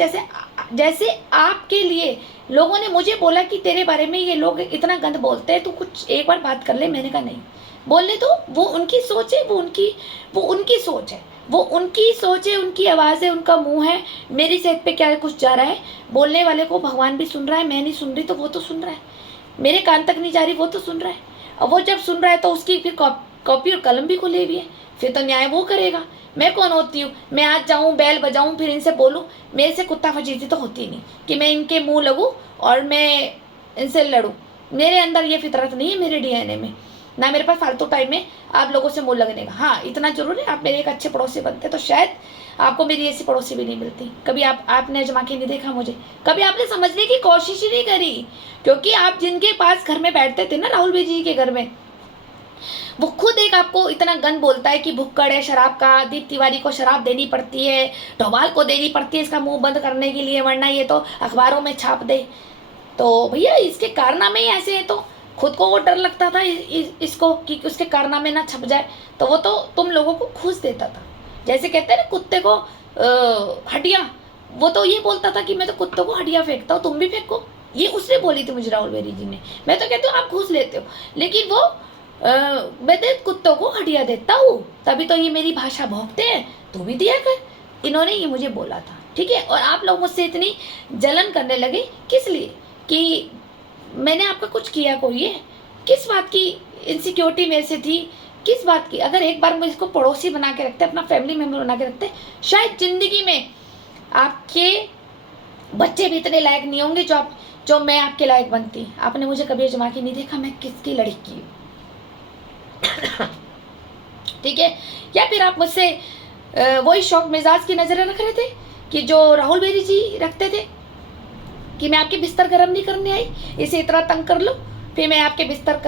जैसे आपके लिए लोगों ने मुझे बोला कि तेरे बारे में ये लोग इतना गंद बोलते हैं, तो कुछ एक बार बात कर ले, मैंने कहा नहीं बोलने दो, वो उनकी सोच है, वो उनकी सोच है, वो उनकी सोच है, उनकी आवाज़ है, उनका मुंह है, मेरी सेहत पे क्या कुछ जा रहा है, बोलने वाले को भगवान भी सुन रहा है, मैं नहीं सुन रही तो वो तो सुन रहा है, मेरे कान तक नहीं जा रही वो तो सुन रहा है, और वो जब सुन रहा है तो उसकी फिर कॉपी और कलम भी खुली हुई है, फिर तो न्याय वो करेगा। मैं कौन होती हूँ मैं आज जाऊँ बैल बजाऊँ फिर इनसे बोलूँ? मेरे से कुत्ता फजीती तो होती नहीं कि मैं इनके मुंह लगूँ और मैं इनसे लड़ूँ, मेरे अंदर ये फितरत नहीं है, मेरे डीएनए में, ना मेरे पास फालतू टाइम में आप लोगों से मुंह लगने का। हाँ इतना जरूर है, आप मेरे एक अच्छे पड़ोसी बनते तो शायद आपको मेरी ऐसी पड़ोसी भी नहीं मिलती। कभी आपने अजमा के नहीं देखा मुझे, कभी आपने समझने की कोशिश ही नहीं करी, क्योंकि आप जिनके पास घर में बैठते थे ना, राहुल भाई जी के घर में, वो खुद एक आपको इतना गंद बोलता है कि भुक्कड़ है शराब का, दीप तिवारी को शराब देनी पड़ती है, डोभाल को देनी पड़ती है इसका मुंह बंद करने के लिए, वरना ये तो अखबारों में छाप दे। तो भैया इसके कारनामे ही ऐसे हैं, तो खुद को वो डर लगता था इसको कि उसके कारनामे ना छप जाए, तो वो तो तुम लोगों को घूस देता था। जैसे कहते हैं ना कुत्ते को हड्डियाँ, वो तो ये बोलता था कि मैं तो कुत्तों को हड्डियाँ फेंकता हूँ, तुम भी फेंको, ये उसने बोली थी मुझे राहुल बेरी जी ने। मैं तो कहती हूँ आप घूस लेते हो, लेकिन वो मैं कुत्तों को हड्डियाँ देता हूँ, तभी तो ये मेरी भाषा भोंकते हैं, तू भी दिया कर, इन्होंने ये मुझे बोला था, ठीक है। और आप लोग मुझसे इतनी जलन करने लगे किस लिए? कि मैंने आपका कुछ किया कोई है? किस बात की इनसिक्योरिटी मेरे से थी, किस बात की? अगर एक बार मुझे इसको पड़ोसी बना के रखते, अपना फैमिली मेम्बर बना के रखते, शायद जिंदगी में आपके बच्चे भी इतने लायक नहीं होंगे जो मैं आपके लायक बनती। आपने मुझे कभी अजमा के नहीं देखा मैं किसकी लड़की हूँ, ठीक है। या फिर आप मुझसे वही शौक मिजाज की नजरें रख रहे थे कि जो राहुल बेरी जी रखते थे कि मैं आपके बिस्तर गर्म नहीं करने आई, इसे इतना तंग कर लो, फिर मैं आपके बिस्तर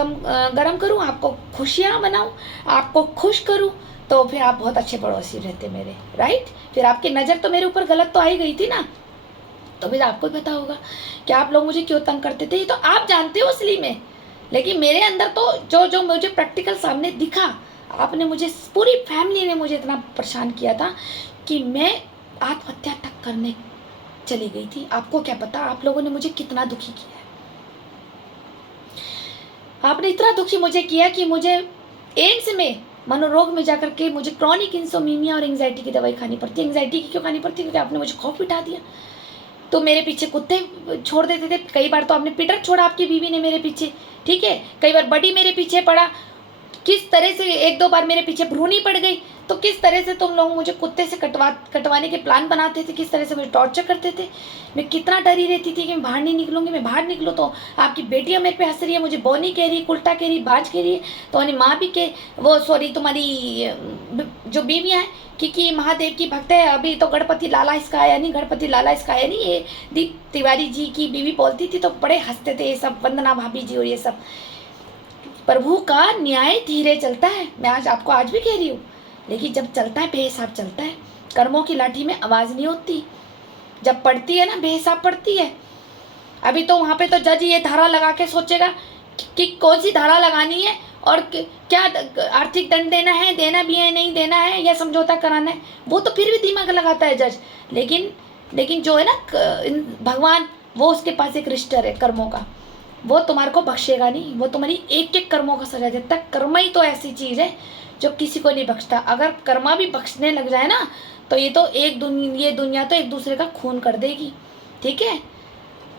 गर्म करूं, आपको खुशियां बनाऊं, आपको खुश करूं, तो फिर आप बहुत अच्छे पड़ोसी रहते मेरे, राइट। फिर आपकी नज़र तो मेरे ऊपर गलत तो आई गई थी ना, तो फिर आपको भी पता होगा कि आप लोग मुझे क्यों तंग करते थे, ये तो आप जानते हो असली में। लेकिन मेरे अंदर तो जो मुझे प्रैक्टिकल सामने दिखा, आपने मुझे, पूरी फैमिली ने मुझे इतना परेशान किया था कि मैं आत्महत्या तक करने चली गई थी। आपको क्या पता आप लोगों ने मुझे कितना दुखी किया है। आपने इतना दुखी मुझे किया कि मुझे एम्स में मनोरोग में जाकर के मुझे क्रॉनिक इंसोमिनिया और एंग्जाइटी की दवाई खानी पड़ती है। एंग्जाइटी की क्यों खानी पड़ती है? क्योंकि आपने मुझे खौफ बिठा दिया। तो मेरे पीछे कुत्ते छोड़ देते थे, कई बार तो आपने पीटर छोड़ा आपकी बीवी ने मेरे पीछे, ठीक है, कई बार बडी मेरे पीछे पड़ा, किस तरह से एक दो बार मेरे पीछे भ्रूणी पड़ गई। तो किस तरह से तुम लोग मुझे कुत्ते से कटवाने के प्लान बनाते थे, किस तरह से मुझे टॉर्चर करते थे। मैं कितना डरी रहती थी कि मैं बाहर नहीं निकलूंगी, मैं बाहर निकलूँ तो आपकी बेटियां मेरे पे हंस रही है, मुझे बोनी कह रही है, उल्टा कह रही है, बाज कह रही है, तुम्हारी माँ भी के वो सॉरी तुम्हारी जो बीवियाँ हैं क्योंकि महादेव की भक्त है। अभी तो गणपति लाला इसका आया नहीं, गणपति लाला इसका आया नहीं, ये दीप तिवारी जी की बीवी बोलती थी तो बड़े हंसते थे ये सब, वंदना भाभी जी और ये सब। प्रभु का न्याय धीरे चलता है, मैं आज भी कह रही हूँ, लेकिन जब चलता है बेहिसाब चलता है। कर्मों की लाठी में आवाज़ नहीं होती, जब पड़ती है ना बेहिसाब पड़ती है। अभी तो वहाँ पे तो जज ये धारा लगा के सोचेगा कि कौन सी धारा लगानी है और क्या आर्थिक दंड देना भी है, नहीं देना है, या समझौता कराना है, वो तो फिर भी दिमाग लगाता है जज। लेकिन जो है ना भगवान, वो उसके पास एक रजिस्टर है कर्मों का, वो तुम्हारे को बख्शेगा नहीं, वो तुम्हारी एक एक कर्मों का सजा देता है। कर्म ही तो ऐसी चीज़ है जो किसी को नहीं बख्शता। अगर कर्मा भी बख्शने लग जाए ना तो ये दुनिया तो एक दूसरे का खून कर देगी, ठीक है।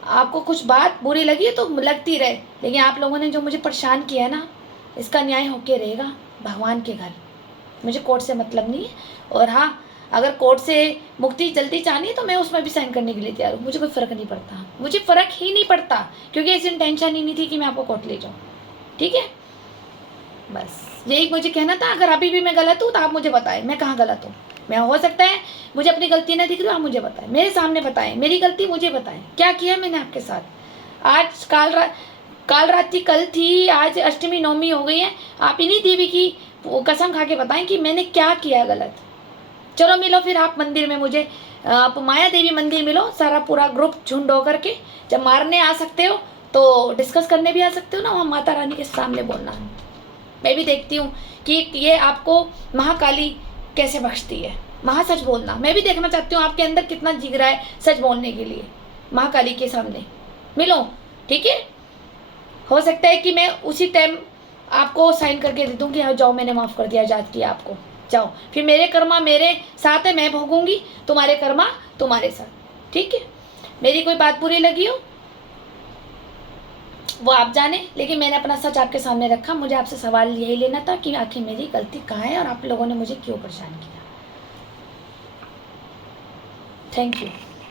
आपको कुछ बात बुरी लगी है तो लगती रहे, लेकिन आप लोगों ने जो मुझे परेशान किया है ना, इसका न्याय होके रहेगा भगवान के घर। मुझे कोर्ट से मतलब नहीं है, और हाँ, अगर कोर्ट से मुक्ति जल्दी चाहनी है तो मैं उसमें भी साइन करने के लिए तैयार हूँ। मुझे कोई फ़र्क नहीं पड़ता, मुझे फ़र्क ही नहीं पड़ता, क्योंकि ऐसी टेंशन ही नहीं थी कि मैं आपको कोर्ट ले जाऊँ, ठीक है। बस यही मुझे कहना था। अगर अभी भी मैं गलत हूँ तो आप मुझे बताएं मैं कहाँ गलत हूँ। मैं हो सकता है मुझे अपनी गलती ना दिख रही हो, आप मुझे बताएं, मेरे सामने बताएं, मेरी गलती मुझे बताएं, क्या किया मैंने आपके साथ। आज काल रात थी, कल थी, आज अष्टमी नवमी हो गई है, आप इन्हीं देवी की कसम खा के बताएं कि मैंने क्या किया गलत। चलो मिलो फिर आप मंदिर में, मुझे आप माया देवी मंदिर मिलो, सारा पूरा ग्रुप झुंड होकर के। जब मारने आ सकते हो तो डिस्कस करने भी आ सकते हो ना, वहाँ माता रानी के सामने बोलना। मैं भी देखती हूँ कि ये आपको महाकाली कैसे बख्शती है। सच बोलना, मैं भी देखना चाहती हूँ आपके अंदर कितना जिगरा है सच बोलने के लिए। महाकाली के सामने मिलो, ठीक है। हो सकता है कि मैं उसी टाइम आपको साइन करके दे दूँ कि हाँ जाओ, मैंने माफ़ कर दिया, आजाद किया आपको, जाओ। फिर मेरे कर्मा मेरे साथ है, मैं भोगूंगी, तुम्हारे कर्मा तुम्हारे साथ, ठीक है। मेरी कोई बात बुरी लगी हो वो आप जाने, लेकिन मैंने अपना सच आपके सामने रखा। मुझे आपसे सवाल यही लेना था कि आखिर मेरी गलती कहाँ है और आप लोगों ने मुझे क्यों परेशान किया। Thank you.